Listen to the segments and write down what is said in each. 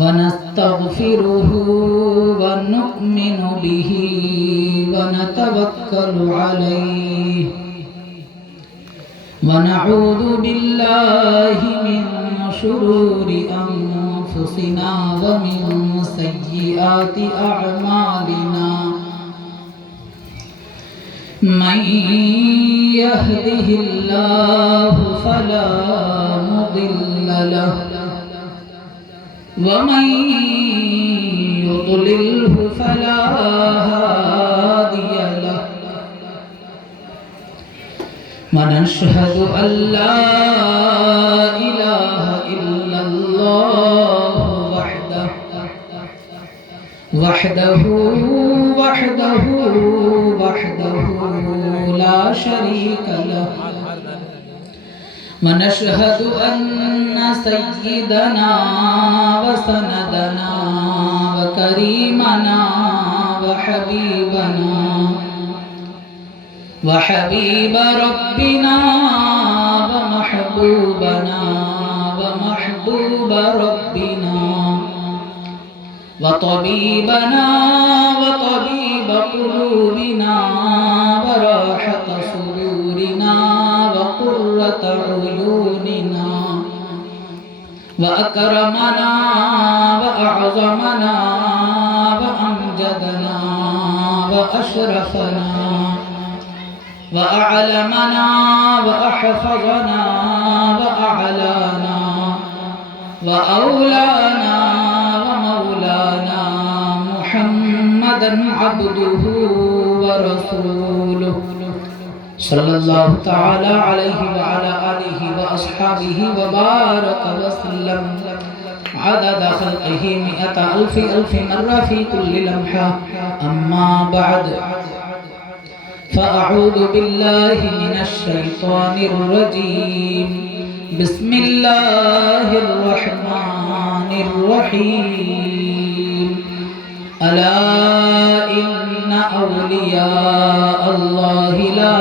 ونستغفره ونؤمن به ونتوكل عليه ونعوذ بالله من شرور أنفسنا ومن سيئات أعمالنا من يهده الله فلا مضل له ومن يضلله فلا هادي له ونشهد أن لا إله إلا الله وحده لا شريك له ونشهد أن سيدنا وسندنا وكريمنا وحبيب ربنا ومحبوب ربنا وطبيبنا وطبيب قلوبنا وراحة صدورنا وقرة عيوننا وأكرمنا وأعظمنا وأمجدنا وأشرفنا وأعلمنا وأحفظنا وأعلانا وأولانا ومولانا محمدا عبده ورسوله صلى الله تعالى عليه وعلى آله وأصحابه وبارك وسلم عدد خلقه 100,000 مرة في كل لمحة. أما بعد فأعوذ بالله من الشيطان الرجيم. بسم الله الرحمن الرحيم. ألا إن أولياء الله لا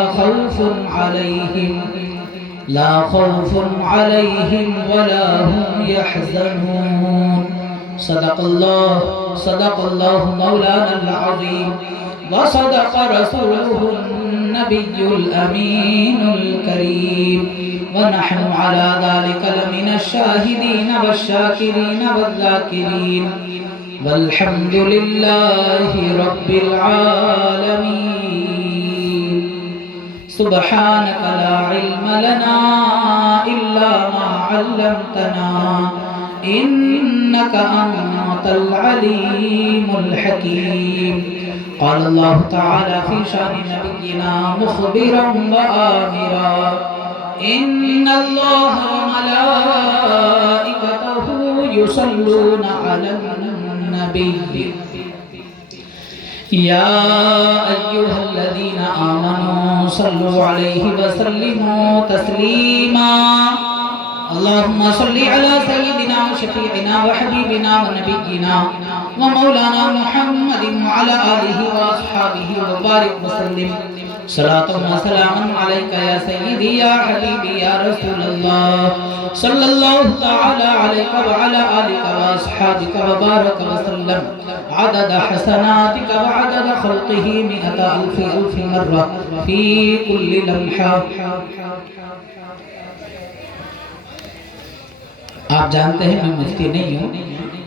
خوف عليهم ولا هم يحزنون. صدق الله مولانا العظيم وصدق رسوله النبي الأمين الكريم ونحن على ذلك لمن الشاهدين والشاكرين والذاكرين والحمد لله رب العالمين. سبحانك لا علم لنا إلا ما علمتنا إنك أنت العليم الحكيم. قال الله تعالى في شأن نبينا مخبرا وآمرا إن الله وملائكته يصلون على النبي يا أيها الذين آمنوا صلوا عليه وسلموا تسليما. اللهم صل على سيدنا وشفيعنا وحبيبنا ونبينا ومولانا محمد وعلى آله وأصحابه وبارك وسلم. صلاة وسلام عليك يا سيدي يا حبيبي يا رسول الله صلى الله تعالى عليك وعلى آلك وأصحابك وبارك وسلم عدد حسناتك وعدد خلقه 100,000 مرة في كل لمحة. آپ جانتے ہیں میں مفتی نہیں ہوں.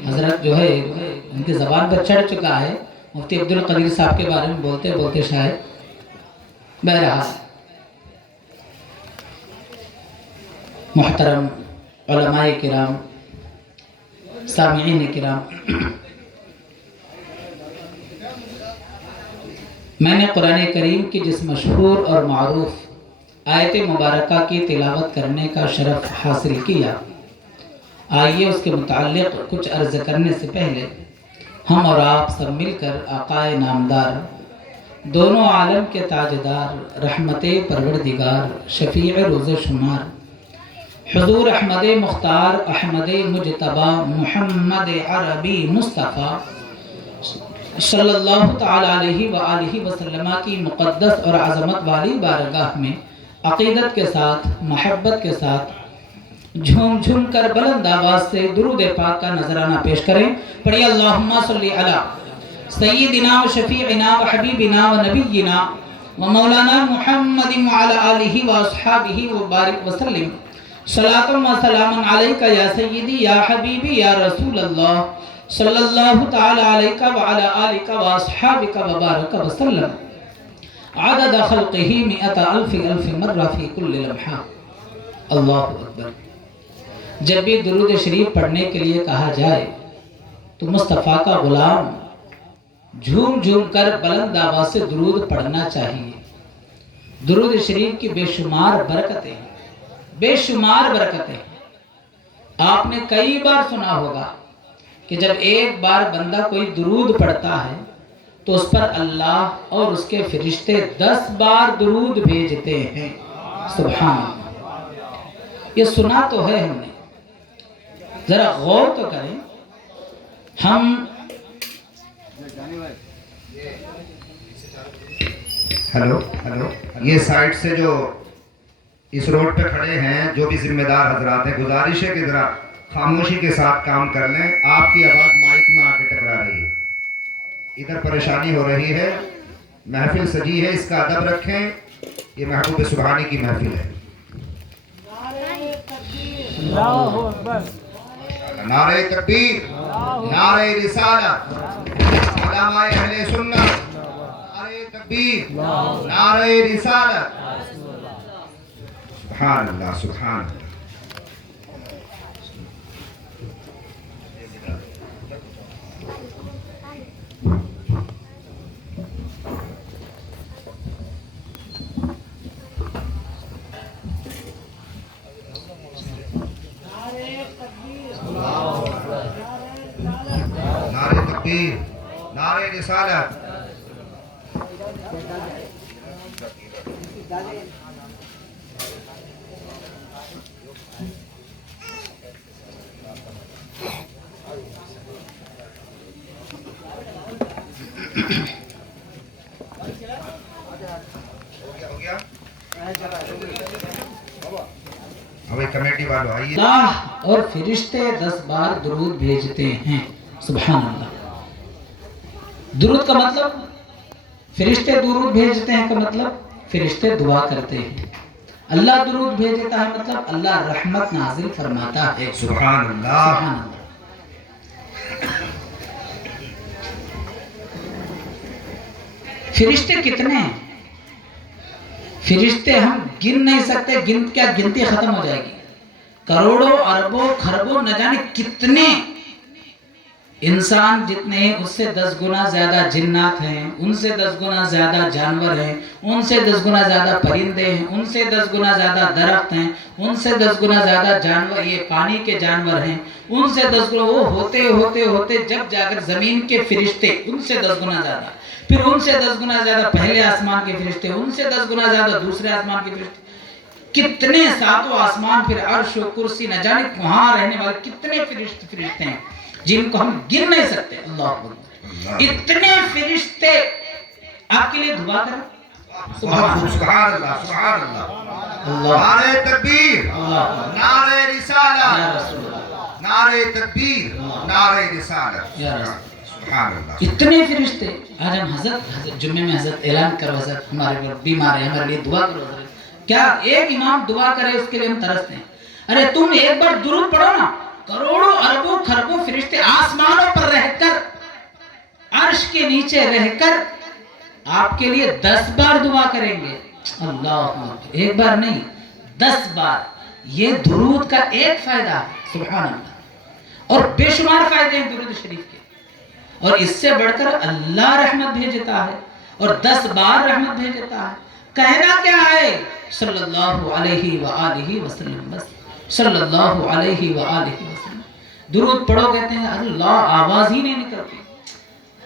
حضرت جو ہے ان کی زبان پر چڑھ چکا ہے. مفتی عبدالقدیر صاحب کے بارے میں بولتے بولتے شاید. بہرحال محترم علماء کرام، سامعین کرام، میں نے قرآن کریم کی جس مشہور اور معروف آیت مبارکہ کی تلاوت کرنے کا شرف حاصل کیا، آئیے اس کے متعلق کچھ عرض کرنے سے پہلے ہم اور آپ سب مل کر آقائے نامدار، دونوں عالم کے تاجدار، رحمت پروردگار، شفیع روز شمار، حضور احمد مختار، احمد مجتبی، محمد عربی مصطفیٰ صلی اللہ تعالیٰ علیہ وآلہ وسلم کی مقدس اور عظمت والی بارگاہ میں عقیدت کے ساتھ، محبت کے ساتھ جھوم جھوم کر بلند آواز سے درود پاک کا نذرانہ پیش کریں. پڑھیے اللہم صلی علی سیدنا و شفیعنا و حبیبنا و نبینا و مولانا محمد وعلی آلہ و اصحابہ و بارک وسلم. صلاۃ و سلام علیکہ یا سیدی یا حبیبی یا رسول اللہ صلی اللہ تعالی علیکہ وعلی آلہ و اصحابہ و بارک وسلم عدد خلقہ مئۃ الف الف مرہ فی کل لمحہ. اللہ اکبر. جب بھی درود شریف پڑھنے کے لیے کہا جائے تو مصطفیٰ کا غلام جھوم جھوم کر بلند آواز سے درود پڑھنا چاہیے. درود شریف کی بے شمار برکتیں، بے شمار برکتیں. آپ نے کئی بار سنا ہوگا کہ جب ایک بار بندہ کوئی درود پڑھتا ہے تو اس پر اللہ اور اس کے فرشتے 10 بار درود بھیجتے ہیں. سبحان اللہ. یہ سنا تو ہے ہم نے، ذرا غور تو کریں. ہم ہیلو یہ سائٹ سے جو اس روڈ پہ کھڑے ہیں جو بھی ذمہ دار حضرات ہیں، گزارش ہے کہ ذرا خاموشی کے ساتھ کام کر لیں. آپ کی آواز مائک میں آ کے ٹکرا رہی ہے، ادھر پریشانی ہو رہی ہے. محفل سجی ہے، اس کا ادب رکھیں. یہ محبوب سبحانی کی محفل ہے. نعرہ تکبیر، نعرہ رسالت، علماء اہل سنت. نعرہ تکبیر، نعرہ رسالت. سبحان اللہ، سبحان اللہ. نعرہ تکبیر، نعرہ رسالت. ہو گیا ابھی کمیٹی والوں آئیے. اللہ اور فرشتے 10 بار درود بھیجتے ہیں. سبحان اللہ. درود کا مطلب فرشتے درود بھیجتے ہیں کا مطلب فرشتے دعا کرتے ہیں. اللہ درود بھیجتا ہے مطلب اللہ رحمت نازل فرماتا ہے. سبحان اللہ. سبحان اللہ. فرشتے کتنے ہیں؟ فرشتے ہم گن نہیں سکتے. گنتی ختم ہو جائے گی. کروڑوں اربوں خربوں نہ جانے کتنے انسان جتنے ہیں، اس سے 10 گنا زیادہ جنات ہیں، ان سے 10 گنا زیادہ جانور ہیں، ان سے 10 گنا زیادہ پرندے ہیں، ان سے 10 گنا زیادہ درخت ہیں، ان سے 10 گنا زیادہ جانور یہ پانی کے جانور ہیں، ان سے 10 گنا وہ ہوتے ہوتے ہوتے جب جا کر زمین کے فرشتے ان سے 10 گنا زیادہ، پھر ان سے 10 گنا زیادہ پہلے آسمان کے فرشتے، ان سے 10 گنا زیادہ دوسرے آسمان کے فرشتے. کتنے ساتوں آسمان، پھر عرش و کرسی، نہ جانے وہاں رہنے والے کتنے فرشتے ہیں جن کو ہم گن نہیں سکتے. اللہ اتنے فرشتے آپ کے لیے دعا کریں. سبحان اللہ، سبحان اللہ. نعرہ تکبیر، نعرہ رسالت. نعرہ تکبیر، نعرہ رسالت. سبحان اللہ. اتنے فرشتے. آج ہم حضرت جمعے میں حضرت اعلان کرو، حضرت ہمارے بیمار ہیں، ہمارے لیے دعا کرو. حضرت کیا ایک امام دعا کرے اس کے لیے ہم ترستے ہیں. ارے تم ایک بار درود پڑھو نا، کروڑوں اربوں خربوں فرشتے آسمانوں پر رہ کر، عرش کے نیچے رہ کر آپ کے لیے 10 بار دعا کریں گے. اللہ، ایک بار نہیں 10 بار. یہ درود کا ایک فائدہ ہے. سبحان اللہ. اور بے شمار فائدے ہیں درود شریف کے. اور اس سے بڑھ کر اللہ رحمت بھیجتا ہے اور 10 بار رحمت بھیجتا ہے. کہنا کیا ہے؟ صلی اللہ علیہ وآلہ وسلم. بس صلی اللہ علیہ وآلہ وسلم. درود پڑھو، کہتے ہیں اللہ آواز ہی نہیں نکلتی.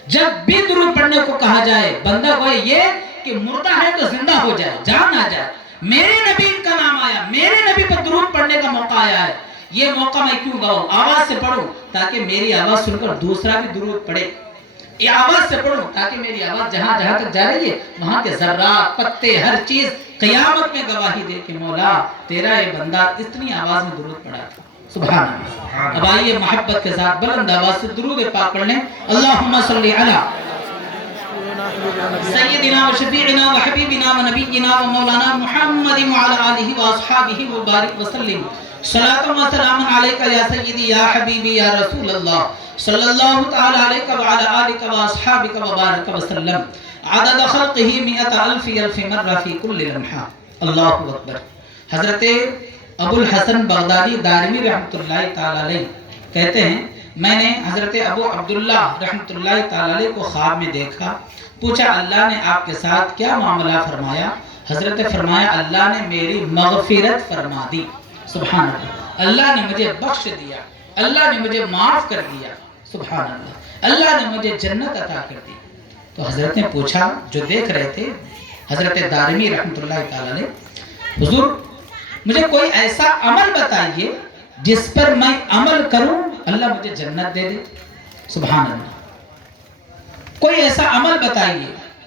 جب بھی درود پڑھنے کو کہا جائے بندہ کو یہ کہ مردہ ہے تو زندہ ہو جائے، جان آ جائے. میرے نبی کا نام آیا، میرے نبی پر درود پڑھنے کا موقع آیا ہے، یہ موقع میں کیوں گاؤں؟ آواز سے پڑھوں تاکہ میری آواز سن کر دوسرا بھی درود پڑھے. یہ آواز سے پڑھوں تاکہ میری آواز جہاں جہاں تک جا رہی ہے وہاں کے ذرات پتے ہر چیز قیامت میں گواہی دے کہ مولا تیرا یہ بندہ اتنی آواز میں درود پڑھا تھا. سبحان اللہ. اب آئیے محبت کے ساتھ بلند آواز سے درود پاک پڑھ لیں. اللہم صلی علی سیدنا و شفیعنا و حبیبنا و نبینا و مولانا محمد وعلی آلہ و اصحابہ و بارک وسلم. صلاۃ و سلام علیکہ یا سیدی یا حبیبی یا رسول اللہ صلی اللہ تعالی علیکہ وعلی آلہ و اصحابہ و بارک وسلم عدد خلقہ مئۃ الف الف مرہ فی کل لمحہ. اللہ اکبر. حضرت ابو الحسن بغدادی دارمی رحمۃ اللہ تعالی علیہ کہتے ہیں میں نے حضرت ابو عبداللہ رحمۃ اللہ تعالی علیہ کو خواب میں دیکھا. پوچھا اللہ نے آپ کے ساتھ کیا معاملہ فرمایا؟ حضرت فرمایا اللہ نے میری مغفرت فرما دی. سبحان اللہ. اللہ نے مجھے بخش دیا, اللہ نے مجھے معاف کر دیا. سبحان اللہ. اللہ نے مجھے جنت عطا کر دی. تو حضرت نے پوچھا جو دیکھ رہے تھے حضرت دارمی رحمۃ اللہ تعالی علیہ حضور مجھے کوئی ایسا عمل بتائیے جس پر میں عمل کروں اللہ مجھے جنت دے دے. سبحان اللہ. کوئی ایسا عمل بتائیے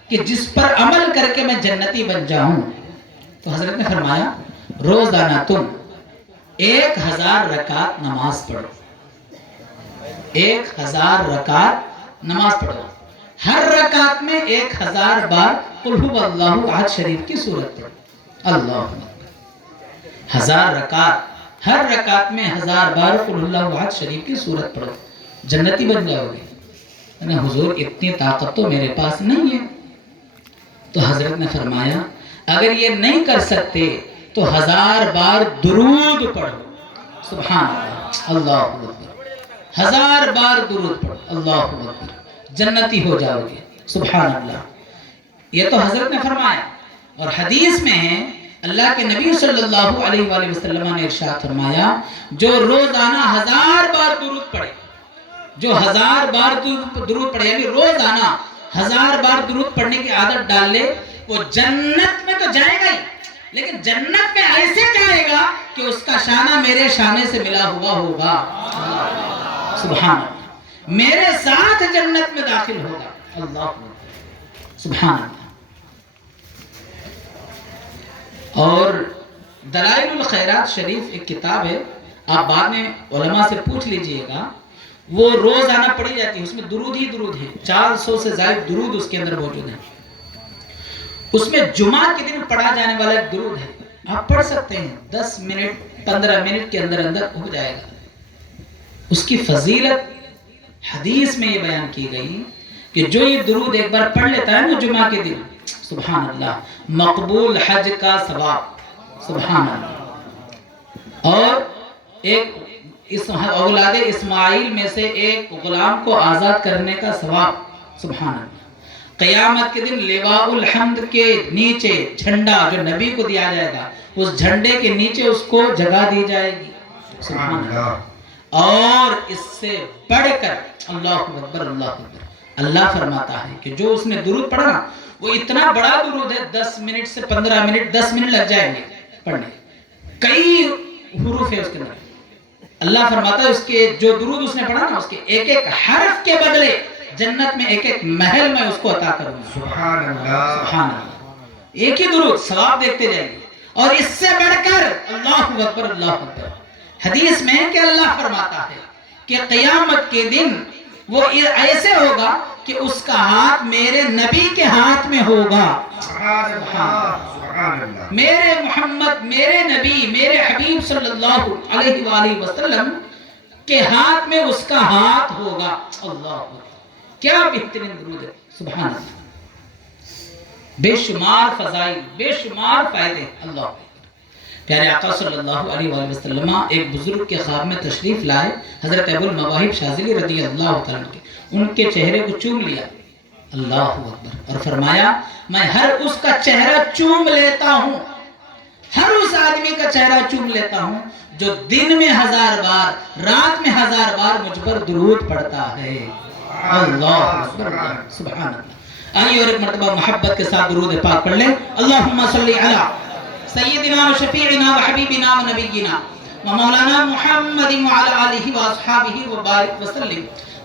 کہ جس پر عمل کر کے میں جنتی بن جاؤں. تو حضرت نے فرمایا روزانہ تم 1000 رکعت نماز پڑھو. 1000 رکعت نماز پڑھو. ہر رکعت میں 1000 بار قل هو اللہ احد شریف کی سورت پڑھو. اللہ 1000 رکعت ہر رکعت میں 1000 بار قل هو اللہ احد شریف کی سورت پڑھو جنتی بن جاؤ گے. حضور اتنی طاقت تو میرے پاس نہیں ہے. تو حضرت نے فرمایا اگر یہ نہیں کر سکتے تو 1000 بار درود پڑھو. سبحان اللہ. اللہ اکبر. 1000 بار درود پڑھو. اللہ اکبر. جنتی ہو جاؤ گے. سبحان اللہ. یہ تو حضرت نے فرمایا. اور حدیث میں ہے اللہ کے نبی صلی اللہ علیہ وآلہ وسلم نے ارشاد فرمایا جو روزانہ 1000 بار درود پڑھے, جو 1000 بار درود پڑھے یعنی روزانہ 1000 بار درود پڑھنے کی عادت ڈال لے وہ جنت میں تو جائے گا ہی, لیکن جنت میں ایسے جائے گا کہ اس کا شانہ میرے شانے سے ملا ہوا ہوگا. سبحان اللہ. میرے ساتھ جنت میں داخل ہوگا. اللہ سبحان اللہ. اور دلائل الخیرات شریف ایک کتاب ہے, آپ بعد میں علماء سے پوچھ لیجئے گا, وہ روزانہ پڑھی جاتی ہے. اس میں درود ہی درود ہے. 400 سے زائد درود اس کے اندر موجود ہیں. اس میں جمعہ کے دن پڑھا جانے والا ایک درود ہے, آپ پڑھ سکتے ہیں. 10 منٹ 15 منٹ کے اندر اندر ہو جائے گا. اس کی فضیلت حدیث میں یہ بیان کی گئی کہ جو یہ درود ایک بار پڑھ لیتا ہے نا جمعہ کے دن, سبحان اللہ, مقبول حج کا ثواب. سبحان اللہ. اور ایک اولاد اسماعیل میں سے ایک غلام کو آزاد کرنے کا ثواب. سبحان اللہ. قیامت کے دن لواء الحمد کے نیچے جھنڈا جو نبی کو دیا جائے گا اس جھنڈے کے نیچے اس کو جگہ دی جائے گی. سبحان اللہ. اور اس سے بڑھ کر اللہ اکبر اللہ اکبر. اللہ فرماتا ہے کہ جو اس نے درود پڑھا نا وہ اتنا بڑا درود ہے 10 منٹ سے 15 منٹ 10 منٹ لگ جائیں گے پڑھنے. کئی حروف ہے اس کے اندر. اللہ فرماتا ہے اس کے جو درود اس نے پڑھا نا اس کے ایک ایک حرف کے بدلے جنت میں ایک ایک محل میں اس کو عطا کروں گا. سبحان اللہ. سبحان اللہ. ایک ہی درود ثواب دیکھتے جائیں گے. اور اس سے بڑھ کر اللہ اکبر اللہ اکبر. حدیث میں کہ اللہ فرماتا ہے کہ قیامت کے دن وہ ایسے ہوگا کہ اس کا ہاتھ میرے نبی کے ہاتھ میں ہوگا. سبحان اللہ. سبحان اللہ. میرے محمد میرے نبی میرے حبیب صلی اللہ علیہ وآلہ وسلم کے ہاتھ میں اس کا ہاتھ ہوگا. اللہ کیا بہترین درود ہے. سبحان اللہ. بے شمار فضائل بے شمار فائدے. اللہ پیارے آقا صلی اللہ علیہ وآلہ وسلم ایک بزرگ کے خواب میں تشریف لائے, حضرت ابو المواہب شاذلی رضی اللہ تعالیٰ عنہ. ان کے چہرے کو چوم لیا. اللہ اکبر. اور فرمایا میں ہر اس کا چہرہ چوم لیتا ہوں, ہر اس آدمی کا چہرہ چوم لیتا ہوں جو دن میں 1000 بار رات میں 1000 بار مجھ پر درود پڑھتا ہے. اللہ اکبر. سبحان اللہ. آئیے اور ایک مرتبہ محبت کے ساتھ درود پاک پڑھ لیں. اللہم صلی علی سیدنا و شفیعنا و حبیبنا و نبینا و مولانا محمد وعلی آلہ و اصحابہ و بارک وسلم.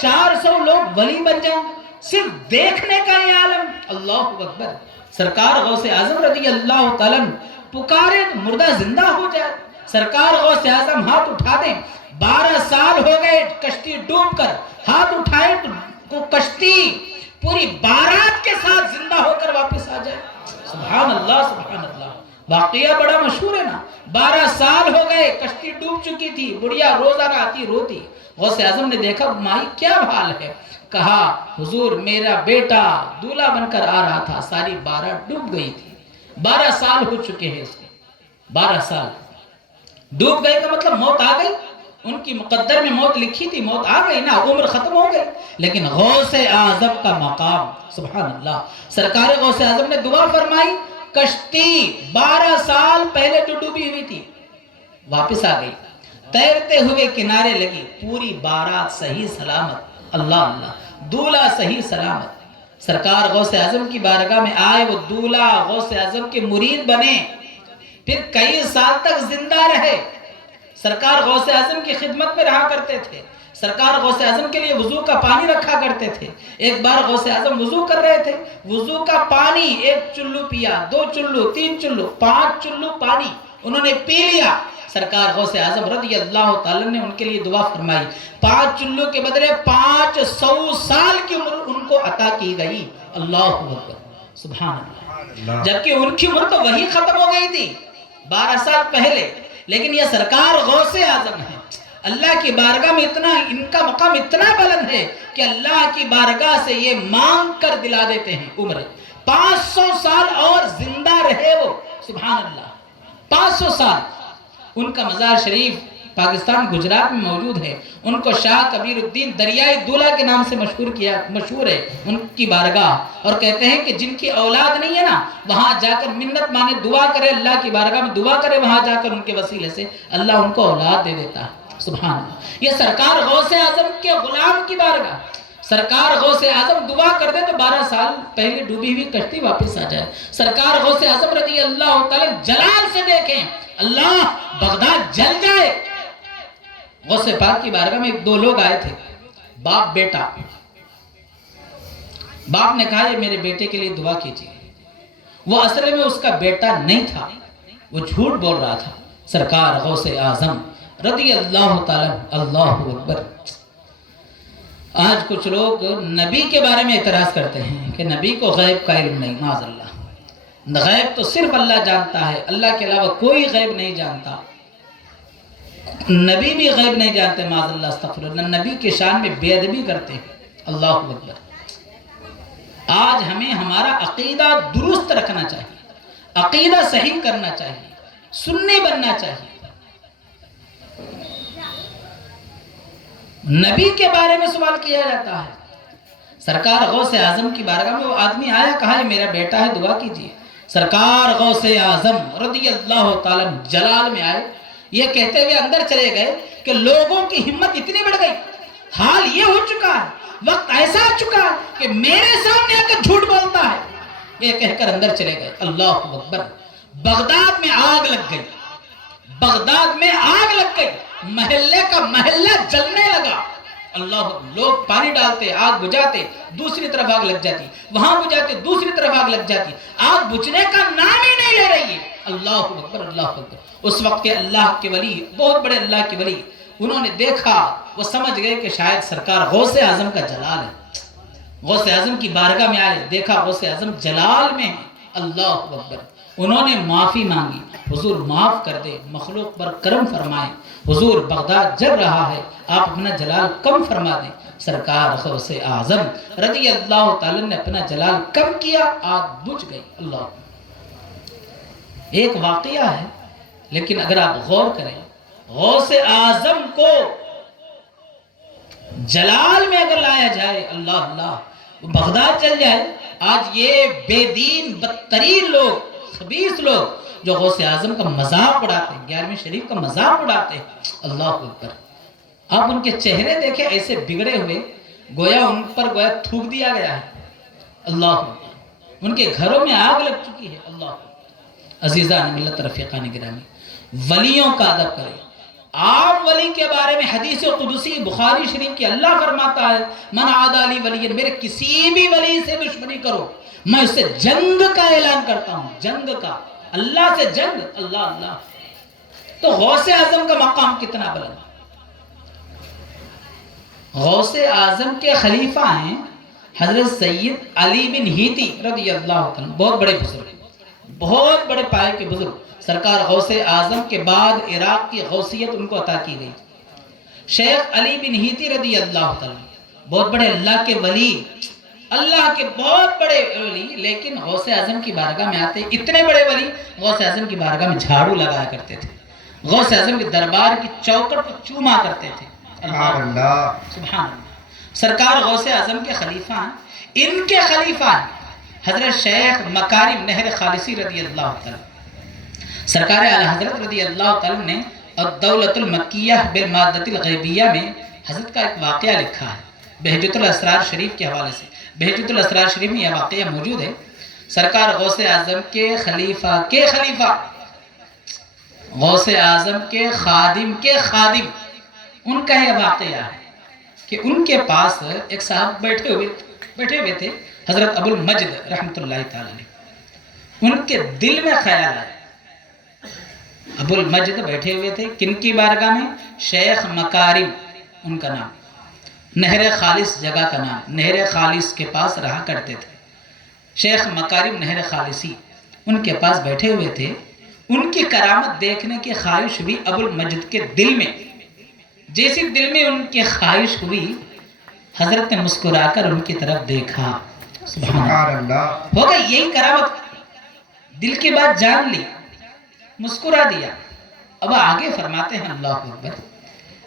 400 لوگ ولی بن جائیں، صرف دیکھنے کا یہ عالم. اللہ اکبر. سرکار غوث اعظم رضی اللہ تعالیٰ پکارے مردہ زندہ ہو جائے. سرکار غوث اعظم ہاتھ اٹھا دیں. 12 سال ہو گئے کشتی ڈوب کر، ہاتھ اٹھائے تو کشتی پوری بارات کے ساتھ زندہ ہو کر واپس آ جائے. سبحان اللہ سبحان اللہ. واقعہ بڑا مشہور ہے نا. 12 سال ہو گئے کشتی ڈوب چکی تھی، بڑھیا روزانہ آتی روتی. غوث اعظم نے دیکھا مائی کیا حال ہے. کہا حضور میرا بیٹا دولہا بن کر آ رہا تھا، ساری بارات ڈوب گئی تھی. 12 سال ہو چکے ہیں اس کے. 12 سال ڈوب گئے کا مطلب موت آ گئی. ان کی مقدر میں موت لکھی تھی، موت آ گئی نا، عمر ختم ہو گئی. لیکن غوث اعظم کا مقام سبحان اللہ. سرکار غوث اعظم نے دعا فرمائی، کشتی 12 سال پہلے جو ڈوبی ہوئی تھی واپس آ گئی، تیرتے ہوئے کنارے لگی، پوری بارات صحیح سلامت. اللہ اللہ. دولہا صحیح سلامت. سرکار غوث اعظم کی بارگاہ میں آئے، وہ دولہا غوث اعظم کے مرید بنے، پھر کئی سال تک زندہ رہے. سرکار غوث اعظم کی خدمت میں رہا کرتے تھے. سرکار غوث اعظم کے لیے وضو کا پانی رکھا کرتے تھے. ایک بار غوث اعظم وضو کر رہے تھے، وضو کا پانی 1 چلو پیا، 2 چلو، 3 چلو، 5 چلو پانی انہوں نے پی لیا. سرکار غوث اعظم رضی اللہ تعالیٰ نے ان کے لیے دعا فرمائی، 5 چلو کے بدلے 500 سال کی عمر ان کو عطا کی گئی. اللہ اکبر سبحان اللہ. جبکہ ان کی عمر تو وہی ختم ہو گئی تھی 12 سال پہلے، لیکن یہ سرکار غوث اعظم ہے. اللہ کی بارگاہ میں اتنا ان کا مقام اتنا بلند ہے کہ اللہ کی بارگاہ سے یہ مانگ کر دلا دیتے ہیں عمر. 500 سال اور زندہ رہے وہ سبحان اللہ. 500 سال. ان کا مزار شریف پاکستان گجرات میں موجود ہے. ان کو شاہ کبیر الدین دریائے دولہا کے نام سے مشہور ہے ان کی بارگاہ. اور کہتے ہیں کہ جن کی اولاد نہیں ہے نا، وہاں جا کر منت مانے دعا کرے، اللہ کی بارگاہ میں دعا کرے، وہاں جا کر ان کے وسیلے سے اللہ ان کو اولاد دے دیتا ہے. سبحان اللہ. یہ سرکار غوث اعظم کے غلام کی بارگاہ. سرکار غوث اعظم دعا کر دے تو 12 سال پہلے ڈوبی ہوئی کشتی واپس آ جائے. سرکار غوث اعظم رضی اللہ تعالی جلال سے دیکھیں، اللہ بغداد جل جائے. غوث پاک کی بارگاہ میں 2 لوگ آئے تھے، باپ بیٹا. باپ نے کہا یہ میرے بیٹے کے لیے دعا کیجیے. وہ اصل میں اس کا بیٹا نہیں تھا، وہ جھوٹ بول رہا تھا. سرکار غوث اعظم رضی اللہ تعالی. اللہ اکبر. آج کچھ لوگ نبی کے بارے میں اعتراض کرتے ہیں کہ نبی کو غیب کا علم نہیں. معاذ اللہ. غیب تو صرف اللہ جانتا ہے، اللہ کے علاوہ کوئی غیب نہیں جانتا. نبی بھی غیب نہیں جانتے. معاذ اللہ استغفر اللہ. نبی کے شان میں بے ادبی کرتے ہیں. اللہ اکبر. آج ہمیں ہمارا عقیدہ درست رکھنا چاہیے، عقیدہ صحیح کرنا چاہیے، سنی بننا چاہیے. نبی کے بارے میں سوال کیا جاتا ہے. سرکار غوث اعظم کی بارگاہ میں وہ آدمی آیا، کہا یہ میرا بیٹا ہے دعا کیجیے. سرکار غوث اعظم رضی اللہ تعالی جلال میں آئے، یہ کہتے ہوئے اندر چلے گئے کہ لوگوں کی ہمت اتنی بڑھ گئی، حال یہ ہو چکا ہے، وقت ایسا آ چکا ہے کہ میرے سامنے آ کر جھوٹ بولتا ہے. یہ کہہ کر اندر چلے گئے. اللہ اکبر. بغداد میں آگ لگ گئی. بغداد میں آگ لگ گئی. محلے کا محلہ جلنے لگا. اللہ. لوگ پانی ڈالتے، آگ بجھاتے، دوسری طرف آگ لگ جاتی، وہاں بجھاتے، دوسری طرف آگ لگ جاتی. آگ بجھنے کا نام ہی نہیں لے رہی ہے. اللہ اکبر اللہ اکبر. اس وقت کے اللہ کے ولی، بہت بڑے اللہ کے ولی، انہوں نے دیکھا، وہ سمجھ گئے کہ شاید سرکار غوث اعظم کا جلال ہے. غوث اعظم کی بارگاہ میں آئے، دیکھا غوث اعظم جلال میں ہے. اللہ اکبر. انہوں نے معافی مانگی، حضور معاف کر دے، مخلوق پر کرم فرمائیں، حضور بغداد جل رہا ہے، آپ اپنا جلال کم فرما دیں. سرکار غوث اعظم رضی اللہ تعالی نے اپنا جلال کم کیا، آگ بجھ گئی. اللہ. ایک واقعہ ہے، لیکن اگر آپ غور کریں، غوث اعظم کو جلال میں اگر لایا جائے، اللہ اللہ، بغداد چل جائے. آج یہ بے دین بدترین لوگ، خبیث لوگ جو غوث اعظم کا مذاق اڑاتے ہیں، 11ویں شریف کا مذاق اڑاتے ہیں. اللہ اکبر. آپ ان کے چہرے دیکھیں ایسے بگڑے ہوئے، گویا ان پر گویا تھوک دیا گیا ہے. اللہ اکبر. ان کے گھروں میں آگ لگ چکی ہے. اللہ اکبر. عزیزان ملت رفیقان گرامی، ولیوں کا ادب کریں، عام ولی کے بارے میں حدیث قدسی بخاری شریف کی اللہ فرماتا ہے من عادی لی ولی، میرے کسی بھی ولی سے دشمنی کرو میں اس سے جنگ کا اعلان کرتا ہوں، جنگ کا، اللہ سے جنگ، اللہ اللہ۔ تو غوث اعظم کا مقام کتنا بلند۔ غوث اعظم کے خلیفہ ہیں حضرت سید علی بن ہیتی رضی اللہ عنہ، بہت بڑے بزرگ، بہت بڑے پائے کے بزرگ۔ سرکار غوث اعظم کے بعد عراق کی غوثیت ان کو عطا کی گئی۔ شیخ علی بن ہیتی رضی اللہ عنہ بہت بڑے اللہ کے ولی، اللہ کے بہت بڑے ولی، لیکن غوث اعظم کی بارگاہ میں آتے، اتنے بڑے ولی غوث اعظم کی بارگاہ میں جھاڑو لگایا کرتے تھے، غوث اعظم کے دربار کی چوکٹ کو چوما کرتے تھے۔ اللہ سبحان اللہ۔ سرکار غوث اعظم کے خلیفہ ہیں، ان کے خلیفہ ہیں حضرت شیخ مکارم نہر خالصی رضی اللہ تعالی۔ سرکار اعلی حضرت رضی اللہ تعالی نے الدولۃ المکیہ بالمادۃ الغیبیہ میں حضرت کا ایک واقعہ لکھا ہے، بہجت الاسرار شریف کے حوالے سے۔ بہجت الاسرار شریف میں یہ واقعہ موجود ہے۔ سرکار غوث اعظم کے خلیفہ غوث اعظم کے خادم ان کا یہ واقعہ ہے کہ ان کے پاس ایک صاحب بیٹھے ہوئے تھے، حضرت ابو المجد رحمۃ اللہ تعالی علیہ۔ ان کے دل میں خیال آیا، ابو المجد بیٹھے ہوئے تھے کن کی بارگاہ میں؟ شیخ مکارم ان کا نام، نہر خالص جگہ کا نام، نہر خالص کے پاس رہا کرتے تھے۔ شیخ مکارم نہر خالصی ان کے پاس بیٹھے ہوئے تھے، ان کی کرامت دیکھنے کی خواہش ہوئی ابو المجد کے دل میں۔ جیسے دل میں ان کی خواہش ہوئی، حضرت نے مسکرا کر ان کی طرف دیکھا، سبحان اللہ، ہو گئی یہی کرامت، دل کی بات جان لی، مسکرا دیا۔ اب آگے فرماتے ہیں اللہ اکبر،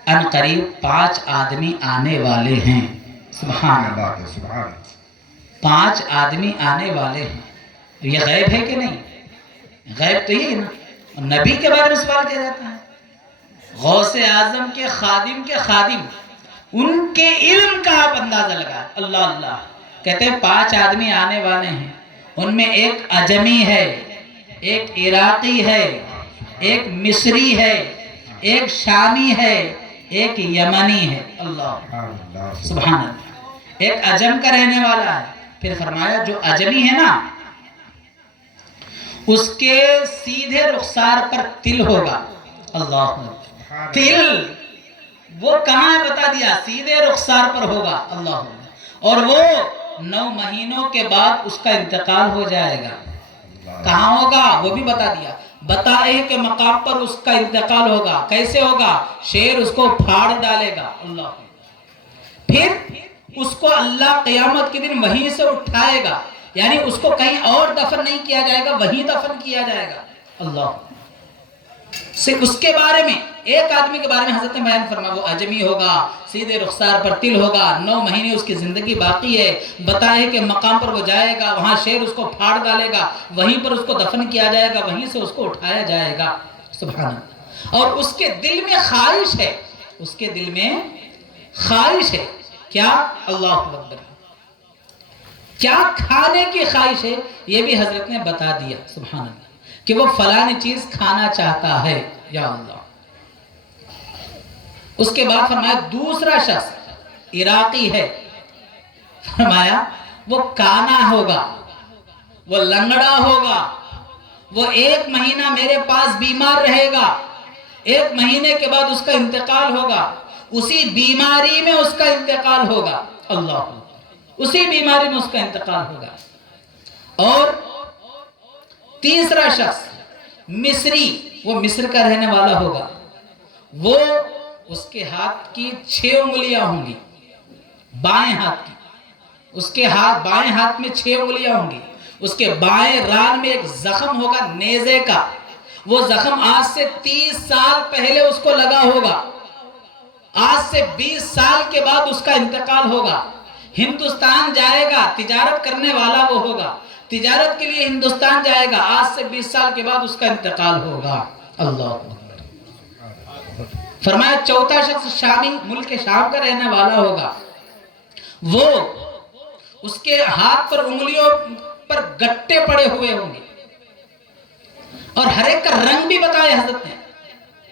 ان قریب 5 آدمی آنے والے ہیں، سبحان اللہ، 5 آدمی آنے والے ہیں۔ یہ غیب ہے کہ نہیں؟ غیب تو یہ ہے نا، نبی کے بارے میں سوال کیا جاتا ہے۔ غوث اعظم کے خادم ان کے علم کا آپ اندازہ لگا، اللہ اللہ، کہتے ہیں 5 آدمی آنے والے ہیں، ان میں ایک عجمی ہے، ایک عراقی ہے، ایک مصری ہے، ایک شامی ہے، ایک یمنی ہے، اللہ سبحان اللہ، ایک عجم کا رہنے والا ہے۔ پھر فرمایا جو عجمی ہے نا اس کے سیدھے رخسار پر تل ہوگا، اللہ تل، وہ کہاں ہے بتا دیا، سیدھے رخسار پر ہوگا، اللہ، اور وہ 9 مہینوں کے بعد اس کا انتقال ہو جائے گا۔ کہاں ہوگا وہ بھی بتا دیا، بتائے کہ مقام پر اس کا انتقال ہوگا۔ کیسے ہوگا؟ شیر اس کو پھاڑ ڈالے گا، اللہ، پھر اس کو اللہ قیامت کے دن وہیں سے اٹھائے گا، یعنی اس کو کہیں اور دفن نہیں کیا جائے گا، وہیں دفن کیا جائے گا، اللہ۔ اس کے بارے میں ایک آدمی کے بارے میں حضرت نے بیان فرمایا، وہ عجمی ہوگا، سیدھے رخسار پر تل ہوگا، 9 مہینے اس کی زندگی باقی ہے، بتائے کہ مقام پر وہ جائے گا، وہاں شیر اس کو پھاڑ ڈالے گا، وہیں پر اس کو دفن کیا جائے گا، وہیں سے اس کو اٹھایا جائے گا، سبحان اللہ۔ اور اس کے دل میں خواہش ہے، اس کے دل میں خواہش ہے، کیا؟ اللہ اکبر، کیا کھانے کی خواہش ہے یہ بھی حضرت نے بتا دیا، سبحان اللہ، کہ وہ فلانی چیز کھانا چاہتا ہے، یا اللہ۔ اس کے بعد فرمایا دوسرا شخص عراقی ہے، فرمایا وہ کانا ہوگا، وہ لنگڑا ہوگا، وہ 1 مہینہ میرے پاس بیمار رہے گا، 1 مہینے کے بعد اس کا انتقال ہوگا، اسی بیماری میں اس کا انتقال ہوگا، اللہ، اسی بیماری میں اس کا انتقال ہوگا۔ اور تیسرا شخص مصری، وہ مصر کا رہنے والا ہوگا، وہ اس کے ہاتھ کی 6 انگلیاں ہوں گی، بائیں ہاتھ کی، اس کے بائیں ہاتھ میں 6 انگلیاں ہوں گی، اس کے بائیں ران میں ایک زخم ہوگا نیزے کا، وہ زخم آج سے 30 سال پہلے اس کو لگا ہوگا، آج سے 20 سال کے بعد اس کا انتقال ہوگا، ہندوستان جائے گا، تجارت کرنے والا وہ ہوگا، تجارت کے لیے ہندوستان جائے گا، آج سے 20 سال کے بعد اس کا انتقال ہوگا، اللہ۔ فرمایا چوتھا شخص شامی، ملک شام کا رہنے والا ہوگا، وہ اس کے ہاتھ پر انگلیوں پر گٹے پڑے ہوئے ہوں گے، اور ہر ایک کا رنگ بھی بتایا حضرت نے،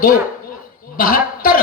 2 72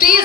30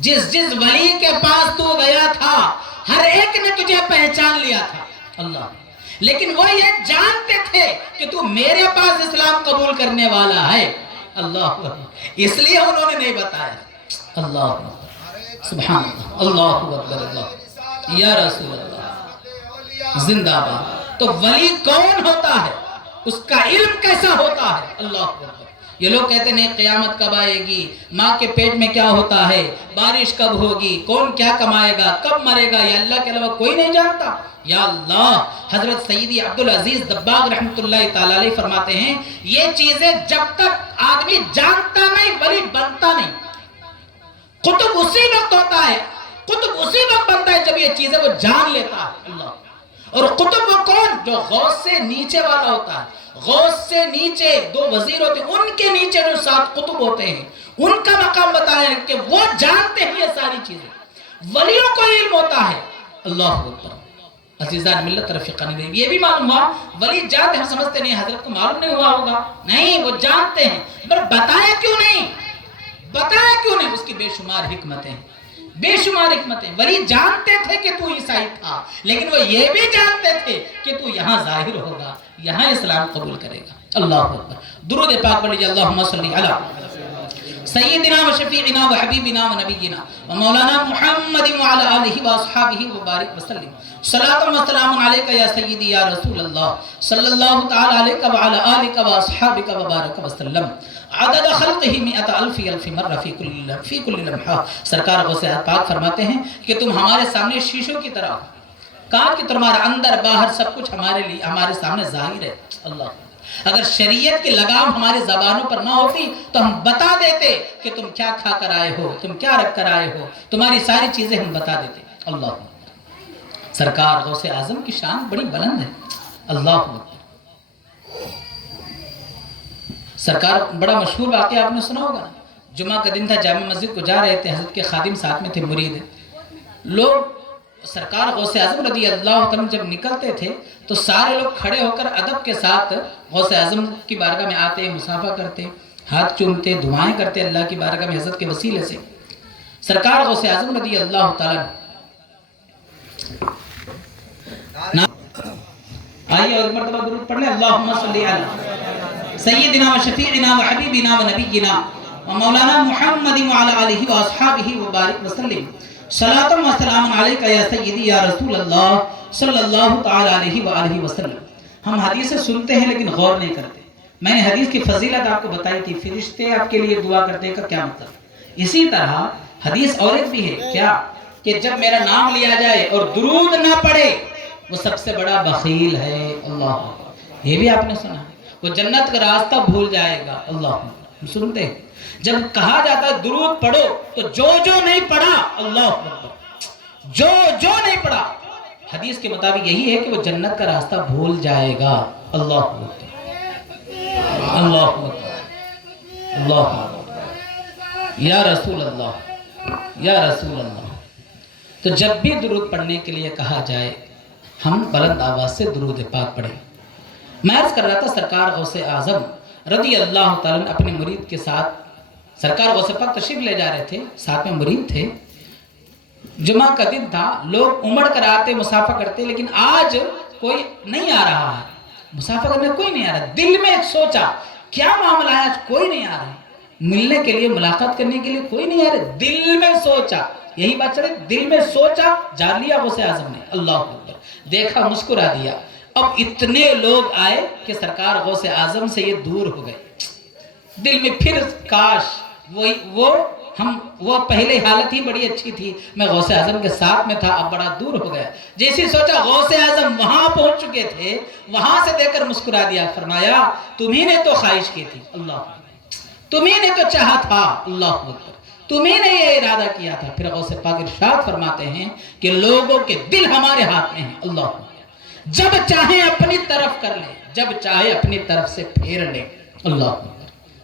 جس جس ولی کے پاس تو گیا تھا ہر ایک نے تجھے پہچان لیا تھا اللہ، لیکن وہ یہ جانتے تھے کہ تو میرے پاس اسلام قبول کرنے والا ہے اللہ، اس لیے انہوں نے نہیں بتایا اللہ سبحان اللہ اکبر اللہ یا رسول اللہ زندہ باد۔ تو ولی کون ہوتا ہے، اس کا علم کیسا ہوتا ہے اللہ اکبر۔ یہ لوگ کہتے ہیں قیامت کب آئے گی، ماں کے پیٹ میں کیا ہوتا ہے، بارش کب ہوگی، کون کیا کمائے گا، کب مرے گا، یہ اللہ کے علاوہ کوئی نہیں جانتا یا اللہ۔ حضرت سیدی عبدالعزیز دباغ رحمت اللہ تعالی علیہ فرماتے ہیں یہ چیزیں جب تک آدمی جانتا نہیں ولی بنتا نہیں۔ قطب اسی وقت ہوتا ہے، قطب اسی وقت بنتا ہے جب یہ چیزیں وہ جان لیتا ہے اللہ۔ اور قطب وہ کون، جو غوث سے نیچے والا ہوتا ہے، غوث سے نیچے دو وزیر ہوتے ہیں، ان کے نیچے جو 7 قطب ہوتے ہیں ان کا مقام بتایا ہے کہ وہ جانتے ہیں یہ ساری چیزیں۔ ولیوں کو علم ہوتا ہے اللہ اکبر۔ عزیزان ملت رفیقان نے یہ بھی معلوم ہوا، ولی جانتے ہم سمجھتے نہیں حضرت کو معلوم نہیں ہوا ہوگا، نہیں وہ جانتے ہیں، پر بتایا کیوں نہیں، بتایا کیوں نہیں، اس کی بے شمار حکمتیں، بے شمار حکمتیں۔ ولی جانتے تھے کہ تو عیسائی تھا، لیکن وہ یہ بھی جانتے تھے کہ تو یہاں ظاہر ہوگا، یہاں اسلام قبول کرے گا اللہ اکبر۔ درود پاک پڑھ لیجیے اللہم صلی علی سیدنا و شفیعنا و حبیبنا و نبینا و مولانا محمد وعلی آلہ و اصحابہ وبارک وسلم۔ صلاۃ و سلام علیکہ یا سیدی یا رسول اللہ صلی اللہ تعالی علیکہ وعلی آلہ و اصحابہ وبارک وسلم عدد خلقہ مئۃ الف الف مرہ فی کل لمحہ۔ سرکار غوث پاک فرماتے ہیں کہ تم ہمارے سامنے شیشوں کی طرح، کانچ کی طرح، اندر باہر سب کچھ ہمارے لیے ہمارے سامنے ظاہر ہے اللہ۔ اگر شریعت کی لگام ہمارے زبانوں پر نہ ہوتی تو ہم بتا دیتے کہ تم کیا کھا کر آئے ہو، تم کیا رکھ کر آئے ہو، تمہاری ساری چیزیں ہم بتا دیتے اللہ۔ سرکار غوث اعظم کی شان بڑی بلند ہے اللہ۔ سرکار بڑا مشہور واقعہ آپ نے سنا ہوگا، جمعہ کا دن تھا، جامع مسجد کو جا رہے تھے، حضرت کے خادم ساتھ میں تھے، مرید لوگ۔ سرکار غوث اعظم رضی اللہ عنہ جب نکلتے تھے تو سارے لوگ کھڑے ہو کر ادب کے ساتھ غوث اعظم کی بارگاہ میں آتے، مصافحہ کرتے، ہاتھ چومتے، دعائیں کرتے اللہ کی بارگاہ میں حضرت کے وسیلے سے۔ سرکار غوث اعظم رضی اللہ تعالیٰ آئیے اور مرتبہ درود پڑھ لیں اللہم صلی علی سیدنا و شفیعنا و حبیبنا و نبینا و مولانا محمد وعلی آلہ و اصحابہ وبارک وسلم۔ صلاۃ و سلام علیکہ یا سیدی یا رسول اللہ صلی اللہ تعالی علیہ وآلہ وسلم۔ ہم حدیثیں سنتے ہیں لیکن غور نہیں کرتے۔ میں نے حدیث کی فضیلت آپ کو بتائی تھی، فرشتے آپ کے لیے دعا کرتے ہیں کا کیا مطلب۔ اسی طرح حدیث اور ایک بھی ہے کیا، کہ جب میرا نام لیا جائے اور درود نہ پڑھے وہ سب سے بڑا بخیل ہے اللہ۔ یہ بھی آپ نے سنا ہے، وہ جنت کا راستہ بھول جائے گا اللہ۔ ہم سنتے ہیں جب کہا جاتا ہے درود پڑھو تو جو نہیں پڑھا اللہ اکبر، جو نہیں پڑھا، حدیث کے مطابق یہی ہے کہ وہ جنت کا راستہ بھول جائے گا اللہ اکبر اللہ اکبر اللہ اکبر یا رسول اللہ یا رسول اللہ۔ تو جب بھی درود پڑھنے کے لیے کہا جائے ہم بلند آواز سے درود پاک پڑھیں۔ میں عرض کر رہا تھا سرکار غوث اعظم رضی اللہ تعالیٰ اپنے مرید کے ساتھ، سرکار غوث پاک تشریف لے جا رہے تھے، ساتھ میں مرید تھے، جمعہ کا دن تھا، لوگ امڑ کر آتے، مصافحہ کرتے، لیکن آج کوئی نہیں آ رہا ہے، مصافحہ کرنے کوئی نہیں آ رہا۔ دل میں سوچا کیا معاملہ ہے، آج کوئی نہیں آ رہا ہے، ملنے کے لیے، ملاقات کرنے کے لیے کوئی نہیں آ رہا۔ دل میں سوچا، یہی بات چلے، دل میں سوچا، جان لیا غوث اعظم نے اللہ اکبر، دیکھا مسکرا دیا۔ اب اتنے لوگ آئے کہ سرکار غوث اعظم سے یہ دور ہو گئے۔ دل میں پھر کاش وہ پہلے حالت ہی بڑی اچھی تھی، میں غوث اعظم کے ساتھ میں تھا، اب بڑا دور ہو گیا۔ جیسے سوچا غوث اعظم وہاں پہنچ چکے تھے، وہاں سے دیکھ کر مسکرا دیا، فرمایا تمہیں نے تو خواہش کی تھی اللہ، تمہیں نے تو چاہا تھا اللہ اکبر، تمہیں نے یہ ارادہ کیا تھا۔ پھر غوث پاک ارشاد فرماتے ہیں کہ لوگوں کے دل ہمارے ہاتھ میں ہیں اللہ اکبر، جب چاہے اپنی طرف کر لیں، جب چاہے اپنی طرف سے پھیر لیں اللہ اکبر۔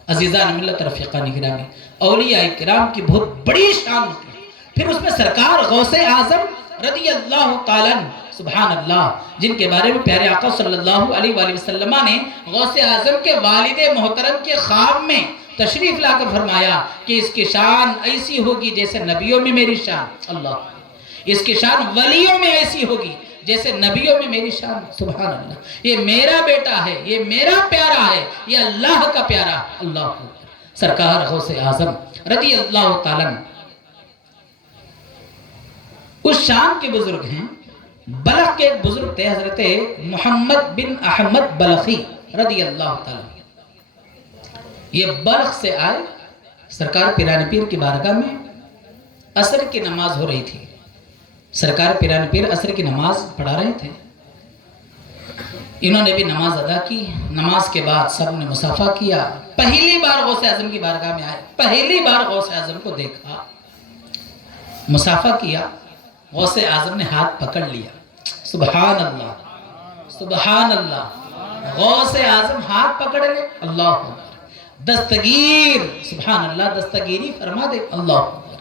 عزیزان ملت رفیقان گرامی، اولیاء کرام کی بہت بڑی شان ہوتی ہے۔ پھر اس میں سرکار غوث اعظم رضی اللہ تعالیٰ سبحان اللہ، جن کے بارے میں پیارے آقا صلی اللہ علیہ وآلہ وسلم نے غوث اعظم کے والد محترم کے خواب میں تشریف لا کر فرمایا کہ اس کی شان ایسی ہوگی جیسے نبیوں میں میری شان، اللہ، اس کی شان ولیوں میں ایسی ہوگی جیسے نبیوں میں میری شان، سبحان اللہ، یہ میرا بیٹا ہے، یہ میرا پیارا ہے، یہ اللہ کا پیارا، اللہ، سرکار غوث اعظم رضی اللہ تعالیٰ عنہ اس شام کے بزرگ ہیں۔ بلخ کے ایک بزرگ تھے حضرت محمد بن احمد بلخی رضی اللہ تعالیٰ عنہ، یہ بلخ سے آئے، سرکار پیران پیر کی بارگاہ میں عصر کی نماز ہو رہی تھی، سرکار پیران پیر عصر کی نماز پڑھا رہے تھے، انہوں نے بھی نماز ادا کی، نماز کے بعد سب نے مصافحہ کیا، پہلی بار غوث اعظم کی بارگاہ میں آئے، پہلی بار غوث اعظم کو دیکھا، مصافحہ کیا، غوث اعظم نے ہاتھ پکڑ لیا، سبحان اللہ، سبحان اللہ، غوث اعظم ہاتھ پکڑ لے، اللہ اکبر، دستگیر، سبحان اللہ، دستگیری فرما دے، اللہ اکبر،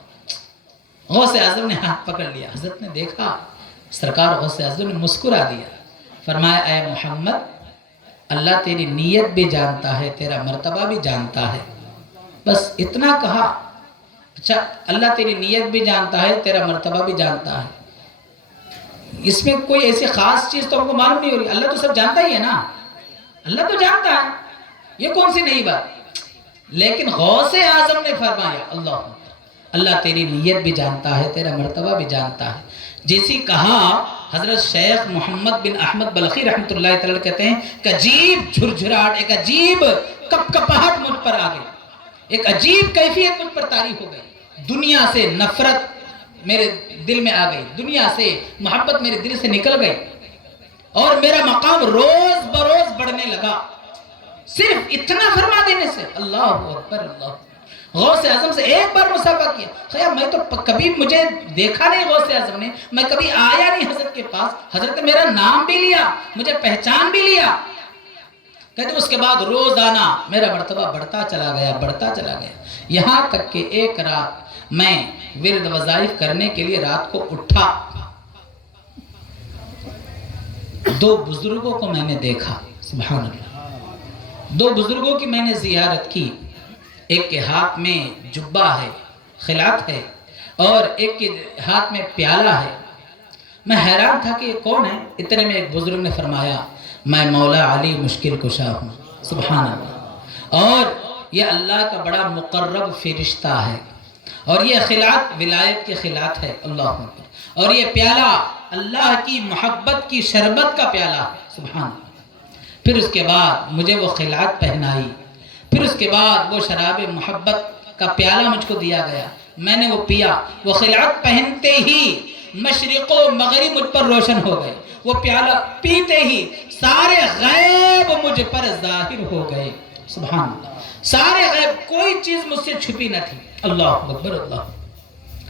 غوث اعظم نے ہاتھ پکڑ لیا، حضرت نے دیکھا، سرکار غوث اعظم نے مسکرا دیا، فرمایا اے محمد، اللہ تیری نیت بھی جانتا ہے، تیرا مرتبہ بھی جانتا ہے، بس اتنا کہا، اچھا اللہ تیری نیت بھی جانتا ہے، تیرا مرتبہ بھی جانتا ہے، اس میں کوئی ایسی خاص چیز تو ہم کو معلوم نہیں ہو رہی، اللہ تو سب جانتا ہی ہے نا، اللہ تو جانتا ہے، یہ کون سی نئی بات، لیکن غوث اعظم نے فرمایا اللہ تیری نیت بھی جانتا ہے، تیرا مرتبہ بھی جانتا ہے، جیسی کہا حضرت شیخ محمد بن احمد بلخی رحمۃ اللہ تعالی کہتے ہیں کہ عجیب جھرجھراہٹ، ایک عجیب کپکپاہٹ مجھ پر آ گئی، ایک عجیب کیفیت مجھ پر طاری ہو گئی، دنیا سے نفرت میرے دل میں آ گئی، دنیا سے محبت میرے دل سے نکل گئی، اور میرا مقام روز بروز بڑھنے لگا، صرف اتنا فرما دینے سے، اللہ اکبر، اللہ، غوث اعظم سے ایک بار مصافحہ کیا، خیر میں تو کبھی مجھے دیکھا نہیں غوث اعظم نے، میں کبھی آیا نہیں حضرت کے پاس، حضرت نے میرا نام بھی لیا، مجھے پہچان بھی لیا، کہتے اس کے بعد روزانہ میرا مرتبہ بڑھتا چلا گیا، بڑھتا چلا گیا، یہاں تک کہ ایک رات میں ورد وظائف کرنے کے لیے رات کو اٹھا، دو بزرگوں کو میں نے دیکھا، سبحان اللہ، دو بزرگوں کی میں نے زیارت کی، ایک کے ہاتھ میں جبہ ہے، خلعت ہے، اور ایک کے ہاتھ میں پیالہ ہے، میں حیران تھا کہ یہ کون ہے، اتنے میں ایک بزرگ نے فرمایا میں مولا علی مشکل کشا ہوں، سبحان اللہ، اور یہ اللہ کا بڑا مقرب فرشتہ ہے، اور یہ خلعت ولایت کی خلعت ہے، اللہ اکبر، اور یہ پیالہ اللہ کی محبت کی شربت کا پیالہ ہے، سبحان اللہ، پھر اس کے بعد مجھے وہ خلعت پہنائی، پھر اس کے بعد وہ شراب محبت کا پیالہ مجھ کو دیا گیا، میں نے وہ پیا، وہ خلعت پہنتے ہی مشرق و مغرب مجھ پر روشن ہو گئے، وہ پیالہ پیتے ہی سارے غیب مجھ پر ظاہر ہو گئے، سبحان اللہ، سارے غیب، کوئی چیز مجھ سے چھپی نہ تھی، اللہ اکبر، اللہ،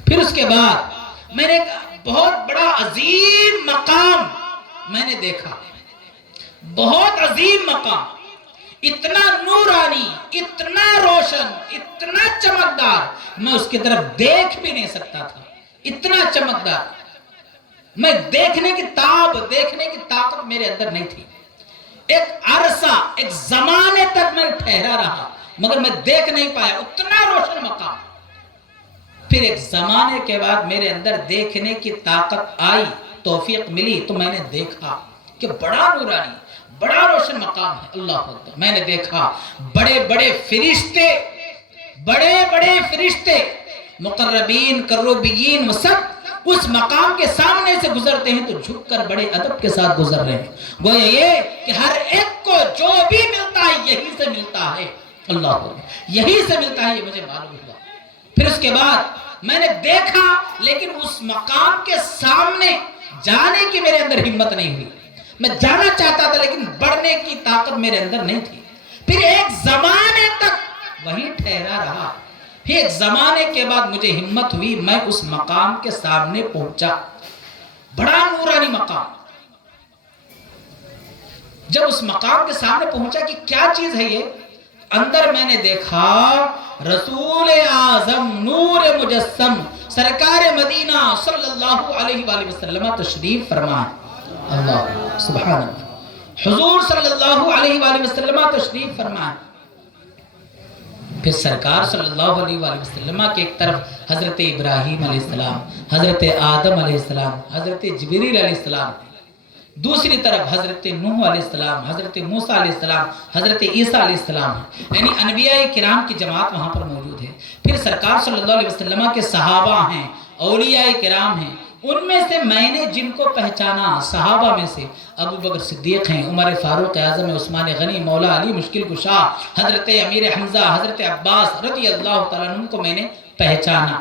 پھر اس کے بعد میں نے ایک بہت بڑا عظیم مقام میں نے دیکھا، بہت عظیم مقام، اتنا نورانی، اتنا روشن، اتنا چمکدار، میں اس کی طرف دیکھ بھی نہیں سکتا تھا، اتنا چمکدار، میں دیکھنے کی تاب، دیکھنے کی طاقت میرے اندر نہیں تھی، ایک عرصہ، ایک زمانے تک میں ٹھہرا رہا، مگر میں دیکھ نہیں پایا، اتنا روشن مقام، پھر ایک زمانے کے بعد میرے اندر دیکھنے کی طاقت آئی، توفیق ملی، تو میں نے دیکھا کہ بڑا نورانی، بڑا روشن مقام ہے، اللہ اکبر، میں نے دیکھا بڑے بڑے فرشتے، بڑے بڑے فرشتے، مقربین، کروبیین، وہ سب اس مقام کے سامنے سے گزرتے ہیں تو جھک کر بڑے ادب کے ساتھ گزر رہے ہیں، گویا یہ کہ ہر ایک کو جو بھی ملتا ہے یہی سے ملتا ہے، اللہ اکبر، یہی سے ملتا ہے، یہ مجھے معلوم ہوا، پھر اس کے بعد میں نے دیکھا، لیکن اس مقام کے سامنے جانے کی میرے اندر ہمت نہیں ہوئی، میں جانا چاہتا تھا لیکن بڑھنے کی طاقت میرے اندر نہیں تھی، پھر ایک زمانے تک وہیں ٹھہرا رہا، پھر ایک زمانے کے بعد مجھے ہمت ہوئی، میں اس مقام کے سامنے پہنچا، بڑا نورانی مقام، جب اس مقام کے سامنے پہنچا کہ کیا چیز ہے یہ، اندر میں نے دیکھا رسول اعظم نور مجسم سرکار مدینہ صلی اللہ علیہ وآلہ وسلم تشریف فرمائے، اللہ سبحان اللہ، حضور صلی اللہ علیہ وآلہ وسلم تشریف فرمائے، پھر سرکار صلی اللہ علیہ وآلہ وسلم کے ایک طرف حضرت ابراہیم علیہ السلام، حضرت آدم علیہ السلام، حضرت جبریل علیہ السلام، دوسری طرف حضرت نوح علیہ السلام، حضرت موسیٰ علیہ السلام، حضرت عیسیٰ علیہ السلام، یعنی انبیاء کرام کی جماعت وہاں پر موجود ہے۔ پھر سرکار صلی اللہ علیہ وسلم کے صحابہ ہیں، اولیاء کرام ہیں، ان میں سے میں نے جن کو پہچانا صحابہ میں سے ابو بکر صدیق ہیں، عمر فاروق اعظم، عثمان غنی، مولا علی مشکل کشا، حضرت امیر حمزہ، حضرت عباس رضی اللہ تعالیٰ عنہ کو میں نے پہچانا۔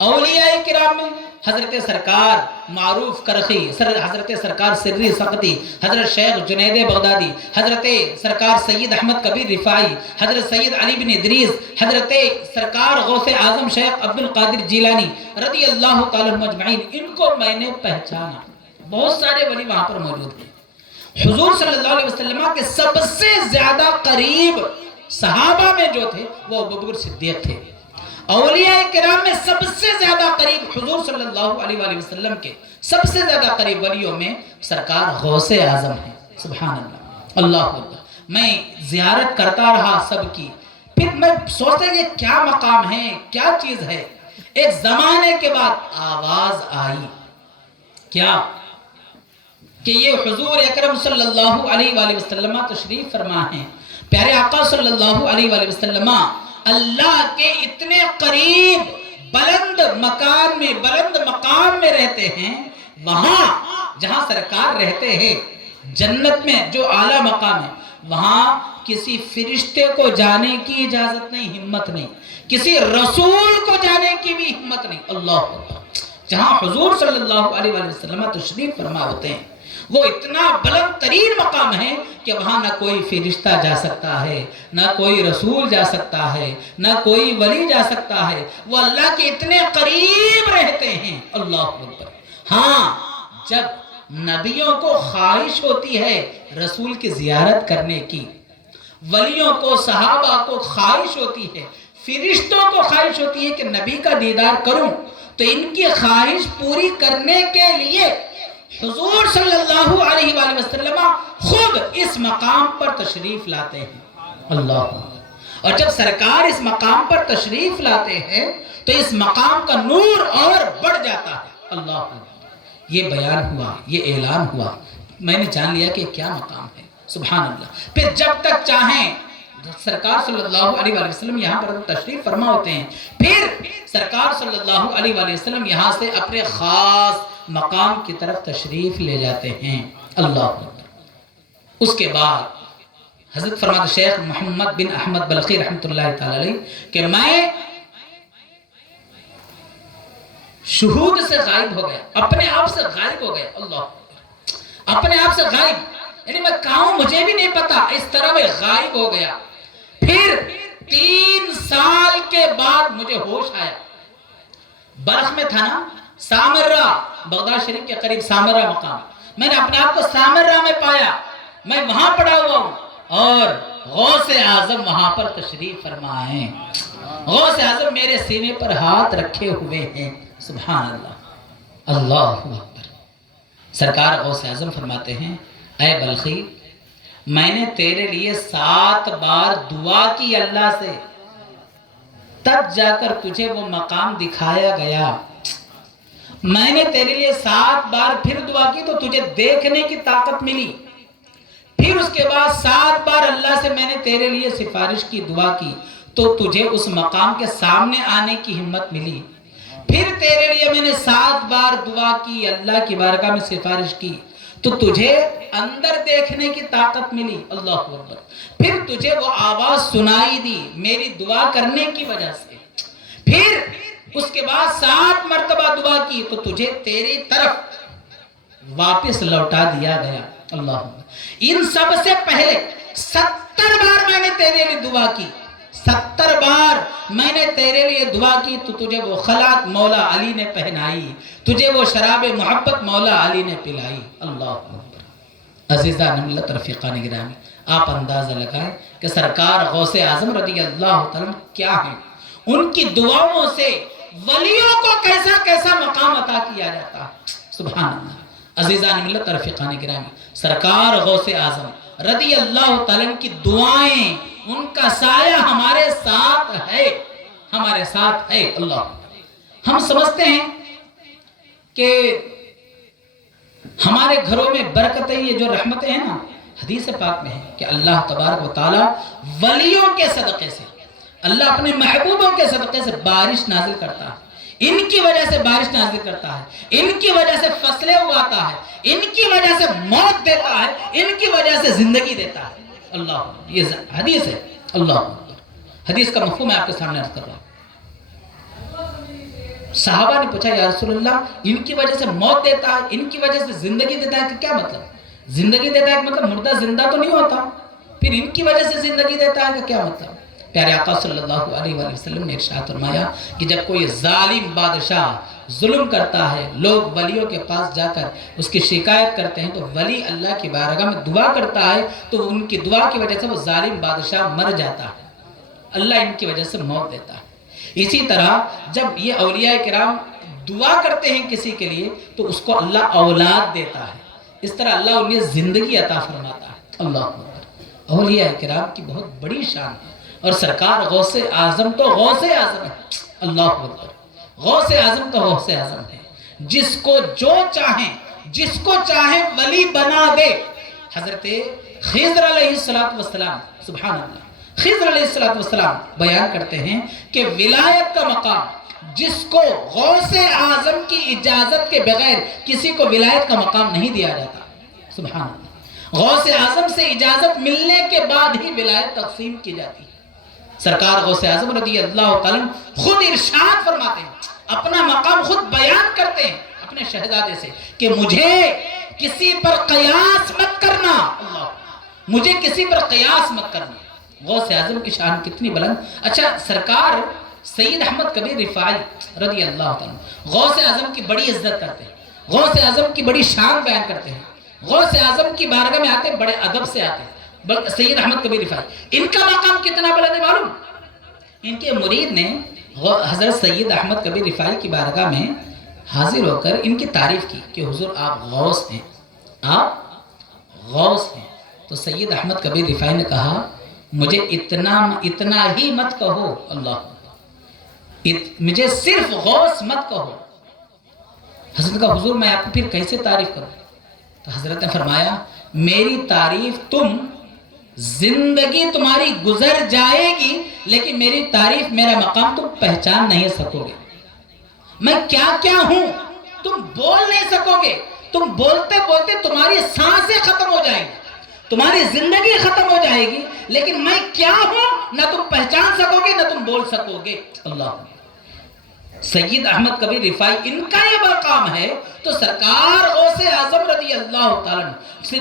اولیاء کرام میں حضرت سرکار معروف کرخی، حضرت سرکار سری سقطی، حضرت شیخ جنید بغدادی، حضرت سرکار سید احمد کبیر رفاعی، حضرت سید علی بن ادریس، حضرت سرکار غوث اعظم شیخ عبد القادر جیلانی رضی اللہ تعالی عنہ اجمعین، ان کو میں نے پہچانا۔ بہت سارے ولی وہاں پر موجود ہیں۔ حضور صلی اللہ علیہ وسلم کے سب سے زیادہ قریب صحابہ میں جو تھے وہ ابو بکر صدیق تھے۔ اولیاء کرام میں سب سے زیادہ قریب حضور صلی اللہ علیہ وآلہ وسلم کے سب سے زیادہ قریب ولیوں میں سرکار غوث اعظم ہیں۔ سبحان اللہ، اللہ اکبر۔ میں زیارت کرتا رہا سب کی، پھر میں سوچتا یہ کیا مقام ہے، کیا چیز ہے۔ ایک زمانے کے بعد آواز آئی کیا کہ یہ حضور اکرم صلی اللہ علیہ وآلہ وسلم تشریف فرما ہیں۔ پیارے آقا صلی اللہ علیہ وآلہ وسلم اللہ کے اتنے قریب بلند مکان میں، بلند مقام میں رہتے ہیں، وہاں جہاں سرکار رہتے ہیں جنت میں جو اعلیٰ مقام ہے، وہاں کسی فرشتے کو جانے کی اجازت نہیں، ہمت نہیں، کسی رسول کو جانے کی بھی ہمت نہیں۔ اللہ اکبر۔ جہاں حضور صلی اللہ علیہ وآلہ وسلم تشریف فرما ہوتے ہیں وہ اتنا بلند ترین مقام ہے کہ وہاں نہ کوئی فرشتہ جا سکتا ہے، نہ کوئی رسول جا سکتا ہے، نہ کوئی ولی جا سکتا ہے، وہ اللہ کے اتنے قریب رہتے ہیں۔ اللہ اکبر۔ ہاں، جب نبیوں کو خواہش ہوتی ہے رسول کی زیارت کرنے کی، ولیوں کو، صحابہ کو خواہش ہوتی ہے، فرشتوں کو خواہش ہوتی ہے کہ نبی کا دیدار کروں، تو ان کی خواہش پوری کرنے کے لیے حضور صلی اللہ علیہ وآلہ وسلم خود اس مقام پر تشریف لاتے ہیں۔ اللہ، اور جب سرکار اس مقام پر تشریف لاتے ہیں تو اس مقام کا نور اور بڑھ جاتا ہے۔ اللہ، یہ بیان ہوا، یہ اعلان ہوا، میں نے جان لیا کہ کیا مقام ہے۔ سبحان اللہ۔ پھر جب تک چاہیں سرکار صلی اللہ علیہ وآلہ وسلم یہاں پر تشریف فرما ہوتے ہیں، پھر سرکار صلی اللہ علیہ وآلہ وسلم یہاں سے اپنے خاص مقام کی طرف تشریف لے جاتے ہیں۔ اللہ اکبر۔ اس کے بعد حضرت فرماتے شیخ محمد بن احمد بلخی رحمۃ اللہ تعالی علیہ کہ میں شہود سے غائب ہو گیا، اپنے آپ سے غائب ہو گیا۔ اللہ اکبر۔ اپنے آپ سے غائب، یعنی میں کہاں ہوں مجھے بھی نہیں پتا، اس طرح میں غائب ہو گیا۔ پھر 3 سال کے بعد مجھے ہوش آیا۔ برخ میں تھا نا، سامرہ، بغداد شریف کے قریب سامرہ مقام، میں نے اپنے آپ کو سامرہ میں پایا، میں وہاں پڑا ہوا ہوں، اور غوث اعظم وہاں پر تشریف فرما ہیں۔ غوث اعظم میرے سینے پر ہاتھ رکھے ہوئے ہیں۔ سبحان اللہ، اللہ اکبر۔ سرکار غوث اعظم فرماتے ہیں، اے بلخی، میں نے تیرے لیے 7 بار دعا کی اللہ سے، تب جا کر تجھے وہ مقام دکھایا گیا۔ میں نے تیرے لیے 7 بار پھر دعا کی تو تجھے دیکھنے کی طاقت ملی۔ پھر اس کے بعد 7 بار اللہ سے میں نے تیرے لیے سفارش کی، دعا کی، تو تجھے اس مقام کے سامنے آنے کی ہمت ملی۔ پھر تیرے لیے میں نے 7 بار دعا کی، اللہ کی بارگاہ میں سفارش کی، تو تجھے اندر دیکھنے کی طاقت ملی۔ اللہ اکبر۔ پھر تجھے وہ آواز سنائی دی میری دعا کرنے کی وجہ سے۔ پھر اس کے بعد 7 مرتبہ دعا کی تو تجھے تیری طرف واپس لوٹا دیا گیا۔ اللہ اکبر۔ ان سب سے پہلے 70 بار میں نے تیرے لیے دعا کی، 70 بار میں نے تیرے لیے دعا کی تو تجھے وہ خلعت مولا علی نے پہنائی، تجھے وہ شراب محبت مولا علی نے پلائی۔ اللہ اکبر۔ عزیزان ملت، رفیقان گرامی، آپ اندازہ لگائیں کہ سرکار غوث اعظم رضی اللہ تعالیٰ کیا ہیں، ان کی دعاؤں سے ولیوں کو کیسا کیسا مقام عطا کیا جاتا ہے۔ سبحان اللہ۔ عزیزان ملت، رفیقان گرامی، سرکار غوث اعظم رضی اللہ تعالیٰ کی دعائیں ان کا سایہ ہمارے ساتھ ہے، ہمارے ساتھ ہے۔ اللہ، ہم سمجھتے ہیں کہ ہمارے گھروں میں برکتیں، یہ جو رحمتیں ہیں نا، حدیث پاک میں ہے کہ اللہ تبارک و تعالی ولیوں کے صدقے سے، اللہ اپنے محبوبوں کے صدقے سے بارش نازل کرتا ہے، ان کی وجہ سے بارش نازل کرتا ہے، ان کی وجہ سے فصلیں اگاتا ہے، ان کی وجہ سے موت دیتا ہے، ان کی وجہ سے زندگی دیتا ہے۔ اللہ، یہ حدیث ہے۔ اللہ، حدیث کا مفہوم میں آپ کے سامنے عرض کر رہا ہوں۔ صحابہ نے پوچھا یا رسول اللہ، ان کی وجہ سے موت دیتا ہے، ان کی وجہ سے زندگی دیتا ہے، کہ کیا مطلب؟ زندگی دیتا ہے مطلب مردہ زندہ تو نہیں ہوتا، پھر ان کی وجہ سے زندگی دیتا ہے کہ کیا مطلب؟ پیارے آقا صلی اللہ علیہ وآلہ وسلم نے ارشاد فرمایا کہ جب کوئی ظالم بادشاہ ظلم کرتا ہے، لوگ ولیوں کے پاس جا کر اس کی شکایت کرتے ہیں، تو ولی اللہ کی بارگاہ میں دعا کرتا ہے، تو ان کی دعا کی وجہ سے وہ ظالم بادشاہ مر جاتا ہے، اللہ ان کی وجہ سے موت دیتا ہے۔ اسی طرح جب یہ اولیاء کرام دعا کرتے ہیں کسی کے لیے، تو اس کو اللہ اولاد دیتا ہے، اس طرح اللہ انہیں زندگی عطا فرماتا ہے۔ اللہ اکبر، اولیاء کرام کی بہت بڑی شان ہے، اور سرکار غوث اعظم تو غوث اعظم ہے۔ اللہ اکبر، غوث اعظم تو غوث اعظم ہے، جس کو جو چاہیں، جس کو چاہے ولی بنا دے۔ حضرت خضر علیہ السلام، سبحان اللہ، خضر علیہ السلام بیان کرتے ہیں کہ ولایت کا مقام، جس کو غوث اعظم کی اجازت کے بغیر کسی کو ولایت کا مقام نہیں دیا جاتا۔ سبحان اللہ، غوث اعظم سے اجازت ملنے کے بعد ہی ولایت تقسیم کی جاتی ہے۔ سرکار غوث اعظم رضی اللہ تعالیٰ خود ارشاد فرماتے ہیں، اپنا مقام خود بیان کرتے ہیں اپنے شہزادے سے کہ مجھے کسی پر قیاس مت کرنا، اللہ، مجھے کسی پر قیاس مت کرنا۔ غوث اعظم کی شان کتنی بلند۔ اچھا، سرکار سید احمد کبیر رفاعی رضی اللہ تعالیٰ غوث اعظم کی بڑی عزت کرتے ہیں، غوث اعظم کی بڑی شان بیان کرتے ہیں، غوث اعظم کی بارگاہ میں آتے ہیں، بڑے ادب سے آتے ہیں۔ سید احمد کبیر رفاعی، ان کا مقام کتنا بلند ہے معلوم؟ ان کے مرید نے حضرت سید احمد کبیر رفاعی کی بارگاہ میں حاضر ہو کر ان کی تعریف کی کہ حضور آپ غوث ہیں، آپ غوث ہیں۔ تو سید احمد کبیر رفاعی نے کہا مجھے اتنا ہی مت کہو، اللہ، مجھے صرف غوث مت کہو۔ حضرت کا حضور میں آپ کو پھر کیسے تعریف کروں؟ تو حضرت نے فرمایا میری تعریف تم، زندگی تمہاری گزر جائے گی لیکن میری تعریف، میرا مقام تم پہچان نہیں سکو گے۔ میں کیا کیا ہوں تم بول نہیں سکو گے، تم بولتے بولتے تمہاری سانسیں ختم ہو جائیں گی، تمہاری زندگی ختم ہو جائے گی، لیکن میں کیا ہوں نہ تم پہچان سکو گے نہ تم بول سکو گے۔ اللہ، سید احمد کبیر رفاعی ان کا یہ مقام ہے، تو سرکار غوث اعظم رضی اللہ تعالیٰ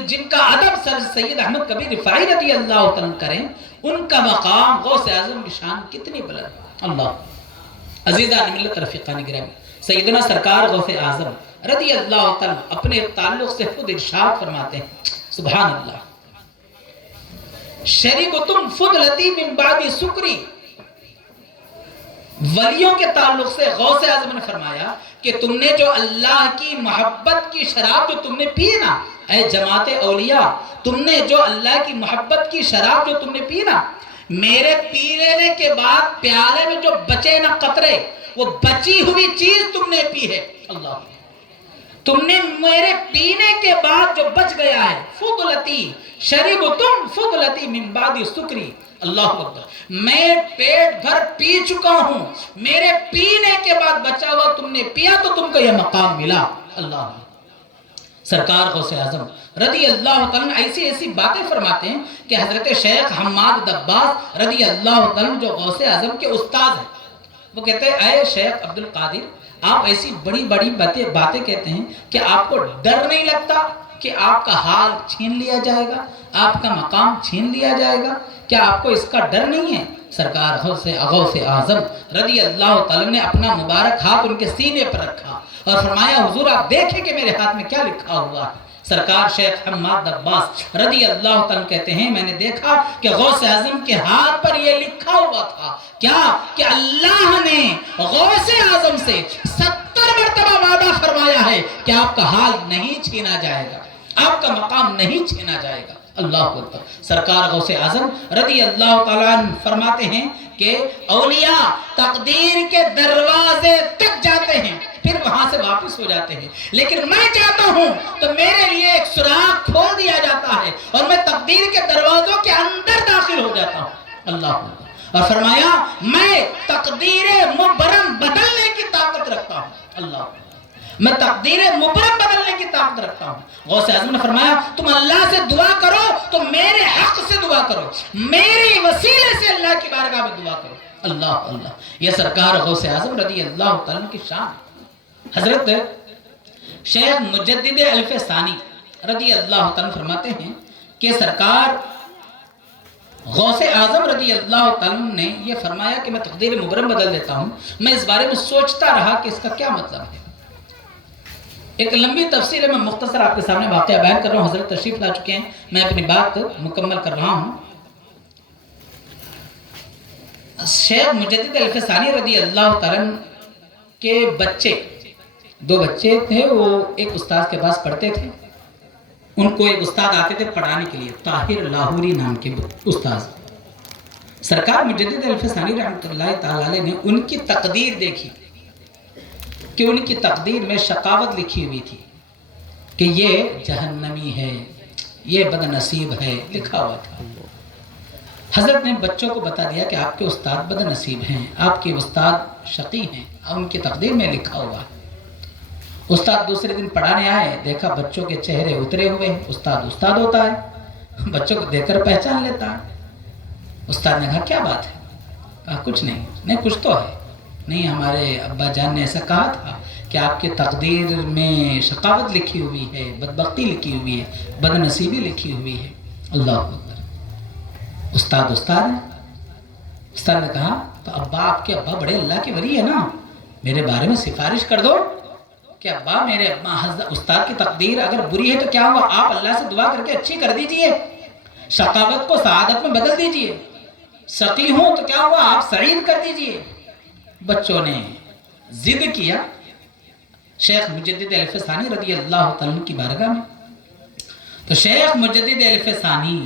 جن کا ادب سر سید احمد کبیر رفاعی رضی اللہ تعالیٰ کریں، ان کا مقام غوث اعظم کی شان کتنی بلند۔ اللہ، عزیزان ملت رفیقان گرامی، سیدنا سرکار غوث اعظم رضی اللہ تعالیٰ اپنے تعلق سے خود ارشاد فرماتے ہیں، سبحان اللہ، شریبتم فضلتی من بعد سکری۔ ولیوں کے تعلق سے غوث اعظم نے فرمایا کہ تم نے جو اللہ کی محبت کی شراب جو تم نے پی نا، اے جماعت اولیاء، تم نے جو اللہ کی محبت کی شراب جو تم نے پی نا، میرے پی لینے کے بعد پیالے میں جو بچے نا قطرے، وہ بچی ہوئی چیز تم نے پی ہے۔ اللہ، تم نے میرے پینے کے بعد جو بچ گیا ہے، فضلتی شریبتم فضلتی من بعد سکری۔ اللہ اکبر، میں پیٹ بھر پی چکا ہوں، میرے پینے کے بعد بچا ہوا تم نے پیا تو تم کو یہ مقام ملا۔ اللہ، سرکار غوث اعظم رضی اللہ تعالیٰ ایسی ایسی باتیں فرماتے ہیں کہ حضرت شیخ حماد دباغ رضی اللہ تعالیٰ جو غوث اعظم کے استاد ہیں، وہ کہتے ہیں اے شیخ عبد القادر، آپ ایسی بڑی بڑی باتیں کہتے ہیں کہ آپ کو ڈر نہیں لگتا کہ آپ کا حال چھین لیا جائے گا، آپ کا مقام چھین لیا جائے گا؟ کیا آپ کو اس کا ڈر نہیں ہے؟ سرکار غوث اعظم رضی اللہ تعالیٰ نے اپنا مبارک ہاتھ ان کے سینے پر رکھا اور فرمایا حضور آپ دیکھیں کہ میرے ہاتھ میں کیا لکھا ہوا ہے۔ سرکار شیخ حماد عباس رضی اللہ تعالیٰ کہتے ہیں میں نے دیکھا کہ غوث اعظم کے ہاتھ پر یہ لکھا ہوا تھا کیا کہ اللہ نے غوث اعظم سے 70 مرتبہ وعدہ فرمایا ہے کہ آپ کا حال نہیں چھینا جائے گا، آپ کا مقام نہیں چھینا جائے گا۔ اللہ اکبر۔ سرکار غوث اعظم رضی اللہ تعالیٰ عنہ فرماتے ہیں کہ اولیاء تقدیر کے دروازے تک جاتے ہیں پھر وہاں سے واپس ہو جاتے ہیں، لیکن میں چاہتا ہوں تو میرے لیے ایک سوراخ کھول دیا جاتا ہے اور میں تقدیر کے دروازوں کے اندر داخل ہو جاتا ہوں۔ اللہ اکبر۔ اور فرمایا میں تقدیر مبرم بدلنے کی طاقت رکھتا ہوں۔ اللہ اکبر۔ میں تقدیر مبرم بدلنے کی طاقت رکھتا ہوں۔ غوث اعظم نے فرمایا تم اللہ سے دعا کرو تو میرے حق سے دعا کرو، میری وسیلے سے اللہ کی بارگاہ میں دعا کرو۔ اللہ اللہ۔ یہ سرکار غوث اعظم رضی اللہ تعالیٰ کی شان۔ حضرت شیخ مجدد الف ثانی رضی اللہ تعالیٰ فرماتے ہیں کہ سرکار غوث اعظم رضی اللہ تعالیٰ نے یہ فرمایا کہ میں تقدیر مبرم بدل دیتا ہوں۔ میں اس بارے میں سوچتا رہا کہ اس کا کیا مطلب ہے۔ ایک لمبی تفصیل ہے، میں مختصر آپ کے سامنے واقعہ بیان کر رہا ہوں۔ حضرت تشریف لا چکے ہیں، میں اپنی بات مکمل کر رہا ہوں۔ شیخ مجدد الف ثانی رضی اللہ تعالیٰ کے بچے، دو بچے تھے، وہ ایک استاد کے پاس پڑھتے تھے۔ ان کو ایک استاد آتے تھے پڑھانے کے لیے، طاہر لاہوری نام کے استاد۔ سرکار مجدد الف ثانی رحمۃ اللہ تعالیٰ علیہ نے ان کی تقدیر دیکھی کہ ان کی تقدیر میں شقاوت لکھی ہوئی تھی کہ یہ جہنمی ہے، یہ بد نصیب ہے، لکھا ہوا تھا۔ حضرت نے بچوں کو بتا دیا کہ آپ کے استاد بد نصیب ہیں، آپ کے استاد شقی ہیں، اور ان کی تقدیر میں لکھا ہوا ہے۔ استاد دوسرے دن پڑھانے آئے، دیکھا بچوں کے چہرے اترے ہوئے ہیں۔ استاد ہوتا ہے، بچوں کو دیکھ کر پہچان لیتا ہے۔ استاد نے کہا کیا بات ہے؟ کہا کچھ نہیں کچھ تو ہے۔ نہیں، ہمارے ابا جان نے ایسا کہا تھا کہ آپ کی تقدیر میں شقاوت لکھی ہوئی ہے، بدبختی لکھی ہوئی ہے، بد نصیبی لکھی ہوئی ہے۔ اللہ اکبر۔ استاد ہے۔ استاد نے کہا تو آپ کے ابا بڑے اللہ کے ولی ہے نا، میرے بارے میں سفارش کر دو کہ ابا میرے استاد کی تقدیر اگر بری ہے تو کیا ہوا، آپ اللہ سے دعا کر کے اچھی کر دیجئے، شقاوت کو سعادت میں بدل دیجئے، سقی ہوں تو کیا ہوا آپ سعید کر دیجئے۔ بچوں نے ضد کیا شیخ مجدد الف ثانی رضی اللہ تعالیٰ کی بارگاہ میں۔ تو شیخ مجدد الف ثانی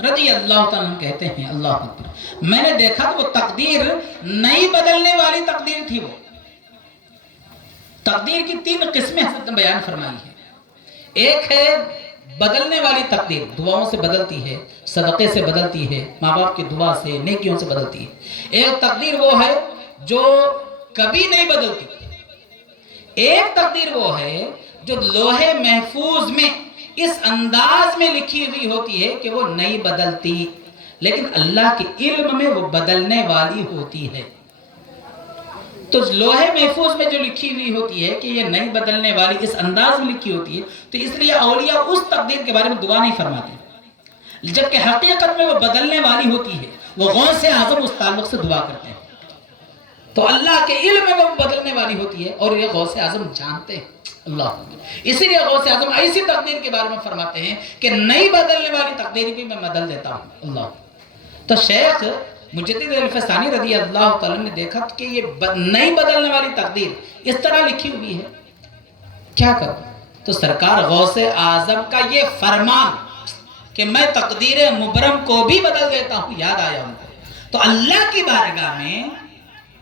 رضی اللہ تعالیٰ کہتے ہیں اللہ اکبر، میں نے دیکھا تو وہ تقدیر نئی بدلنے والی تقدیر تھی۔ وہ تقدیر کی 3 قسمیں حضرت نے بیان فرمائی ہے۔ ایک ہے بدلنے والی تقدیر، دعاؤں سے بدلتی ہے، صدقے سے بدلتی ہے، ماں باپ کی دعا سے، نیکیوں سے بدلتی ہے۔ ایک تقدیر وہ ہے جو کبھی نہیں بدلتی۔ ایک تقدیر وہ ہے جو لوہے محفوظ میں اس انداز میں لکھی ہوئی ہوتی ہے کہ وہ نہیں بدلتی، لیکن اللہ کے علم میں وہ بدلنے والی ہوتی ہے۔ تو لوہے محفوظ میں جو لکھی ہوئی ہوتی ہے کہ یہ نہیں بدلنے والی اس انداز میں لکھی ہوتی ہے، تو اس لیے اولیاء اس تقدیر کے بارے میں دعا نہیں فرماتے، جبکہ حقیقت میں وہ بدلنے والی ہوتی ہے۔ وہ غوث اعظم اس تعلق سے دعا کرتے ہیں، تو اللہ کے علم میں وہ بدلنے والی ہوتی ہے اور یہ غوث اعظم جانتے ہیں۔ اللہ، اسی لیے غوث اعظم ایسی تقدیر کے بارے میں فرماتے ہیں کہ نئی بدلنے والی تقدیر بھی میں بدل دیتا ہوں۔ اللہ، تو شیخ مجدد الف ثانی رضی اللہ تعالیٰ نے دیکھا کہ یہ نئی بدلنے والی تقدیر اس طرح لکھی ہوئی ہے، کیا کروں؟ تو سرکار غوث اعظم کا یہ فرمان کہ میں تقدیر مبرم کو بھی بدل دیتا ہوں یاد آیا ان کو۔ تو اللہ کی بارگاہ میں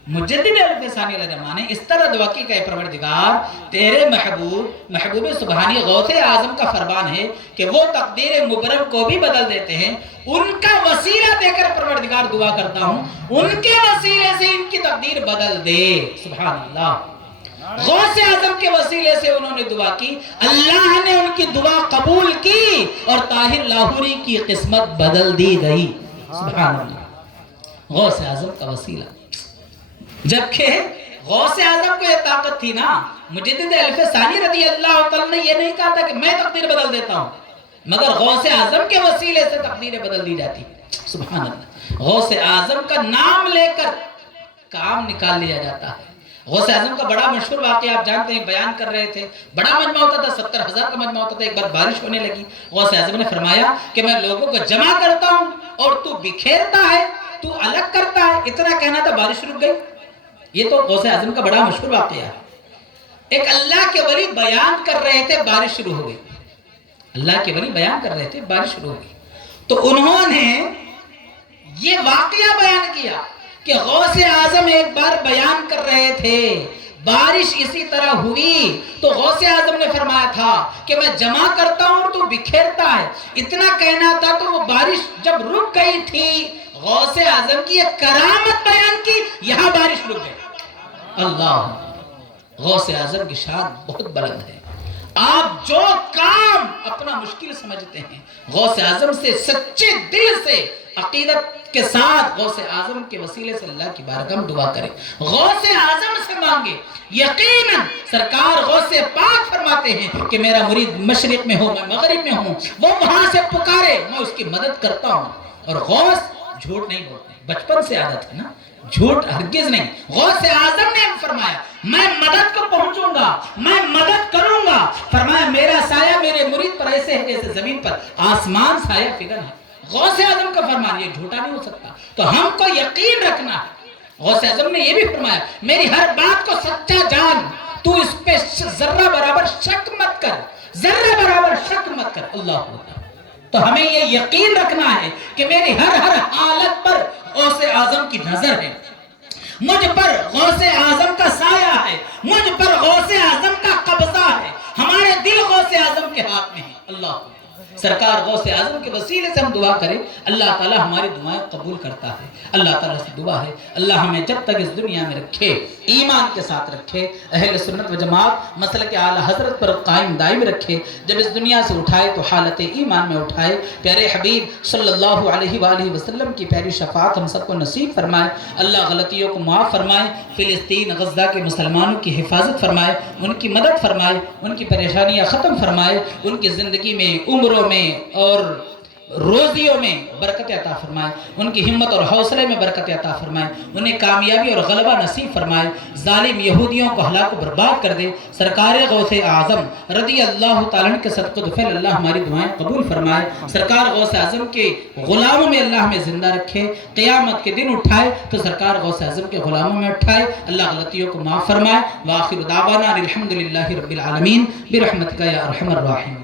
مجدد الف ثانی علیہ السلام نے اس طرح دعا کی کہ اے پروردگار، تیرے محبوب سبحانی غوث اعظم کا فرمان ہے کہ وہ تقدیر مبرم کو بھی بدل دیتے ہیں، ان کا وسیلہ دے کر پروردگار دعا کرتا ہوں ان کے وسیلے سے ان کی تقدیر بدل دے۔ سبحان اللہ، غوث اعظم کے وسیلے سے انہوں نے دعا کی، اللہ نے ان کی دعا قبول کی اور طاہر لاہوری کی قسمت بدل دی گئی۔ سبحان اللہ، غوث اعظم کا وسیلہ۔ جبکہ غوث اعظم کو یہ طاقت تھی نا، مجدد الف ثانی رضی اللہ تعالیٰ نے یہ نہیں کہا تھا کہ میں تقدیر بدل دیتا ہوں، مگر غوث اعظم کے وسیلے سے تقدیریں بدل دی جاتی۔ سبحان اللہ، غوث اعظم کا نام لے کر کام نکال لیا جاتا ہے۔ غوث اعظم کا بڑا مشہور واقعہ آپ جانتے ہیں، بیان کر رہے تھے، بڑا مجمع ہوتا تھا، 70,000 کا مجمع ہوتا تھا۔ ایک بار بارش ہونے لگی، غوث اعظم نے فرمایا کہ میں لوگوں کو جمع کرتا ہوں اور تو بکھیرتا ہے، تو الگ کرتا ہے، اتنا کہنا تھا، بارش رک گئی۔ یہ تو غوث اعظم کا بڑا مشہور واقعہ ہے۔ ایک اللہ کے ولی بیان کر رہے تھے، بارش شروع ہو گئی۔ اللہ کے ولی بیان کر رہے تھے، بارش شروع ہو گئی۔ تو انہوں نے یہ واقعہ بیان کیا کہ غوث اعظم ایک بار بیان کر رہے تھے، بارش اسی طرح ہوئی تو غوث اعظم نے فرمایا تھا کہ میں جمع کرتا ہوں اور تو بکھیرتا ہے، اتنا کہنا تھا تو وہ بارش جب رک گئی تھی، غوث اعظم کی ایک کرامت بیان کی، یہاں بارش رک گئی۔ اللہ، غوث اعظم کی شان بہت بلند ہے۔ آپ جو کام اپنا مشکل سمجھتے ہیں، غوث اعظم سے سچے دل سے عقیدت کے ساتھ غوث اعظم کے وسیلے سے اللہ کی بارگاہ میں دعا کریں، غوث اعظم سے مانگے۔ یقیناً سرکار غوث پاک فرماتے ہیں کہ میرا مرید مشرق میں ہو، میں مغرب میں ہوں، وہ وہاں سے پکارے میں اس کی مدد کرتا ہوں۔ اور غوث جھوٹ نہیں بولتے، بچپن سے عادت ہے نا، جھوٹ ہرگز نہیں۔ غوث اعظم نے فرمایا میں مدد کو پہنچوں گا، میں مدد کروں گا۔ فرمایا میرا سایہ میرے مرید پر ایسے ہے جیسے زمین پر آسمان سایہ فگن ہے۔ غوث اعظم کا فرمان یہ جھوٹا نہیں ہو سکتا، تو ہم کو یقین رکھنا ہے۔ غوث اعظم نے یہ بھی فرمایا میری ہر بات کو سچا جان، تو اس پہ ذرہ برابر شک مت کر، ذرہ برابر شک مت کر۔ اللہ اکبر۔ تو ہمیں یہ یقین رکھنا ہے کہ میری ہر حالت پر غوث اعظم کی نظر ہے، مجھ پر غوث اعظم کا سایہ ہے، مجھ پر غوث اعظم کا قبضہ ہے، ہمارے دل غوث اعظم کے ہاتھ میں ہے۔ اللہ اکبر۔ سرکار غوث اعظم کے وسیلے سے ہم دعا کریں، اللہ تعالی ہماری دعائیں قبول کرتا ہے۔ اللہ تعالیٰ سے دعا ہے اللہ ہمیں جب تک اس دنیا میں رکھے، ایمان کے ساتھ رکھے، اہل سنت و جماعت مسلک اعلی حضرت پر قائم دائم رکھے، جب اس دنیا سے اٹھائے تو حالت ایمان میں اٹھائے۔ پیارے حبیب صلی اللہ علیہ وآلہ وسلم کی پیاری شفاعت ہم سب کو نصیب فرمائے۔ اللہ غلطیوں کو معاف فرمائے، فلسطین غزہ کے مسلمانوں کی حفاظت فرمائے، ان کی مدد فرمائے، ان کی پریشانیاں ختم فرمائے، ان کی زندگی میں، عمروں میں اور روزیوں میں برکت عطا فرمائے، ان کی ہمت اور حوصلے میں برکت عطا فرمائے، انہیں کامیابی اور غلبہ نصیب فرمائے، ظالم یہودیوں کو ہلاک و برباد کر دے۔ سرکار غوث اعظم رضی اللہ تعالیٰ عنہ کے صدقہ دفعل اللہ ہماری دعائیں قبول فرمائے۔ سرکار غوث اعظم کے غلاموں میں اللہ ہمیں زندہ رکھے، قیامت کے دن اٹھائے تو سرکار غوث اعظم کے غلاموں میں اٹھائے۔ اللہ غلطیوں کو معاف فرمائے۔ وآخر دعوانا الحمدللہ رب العالمین برحمتک یا ارحم الراحمین۔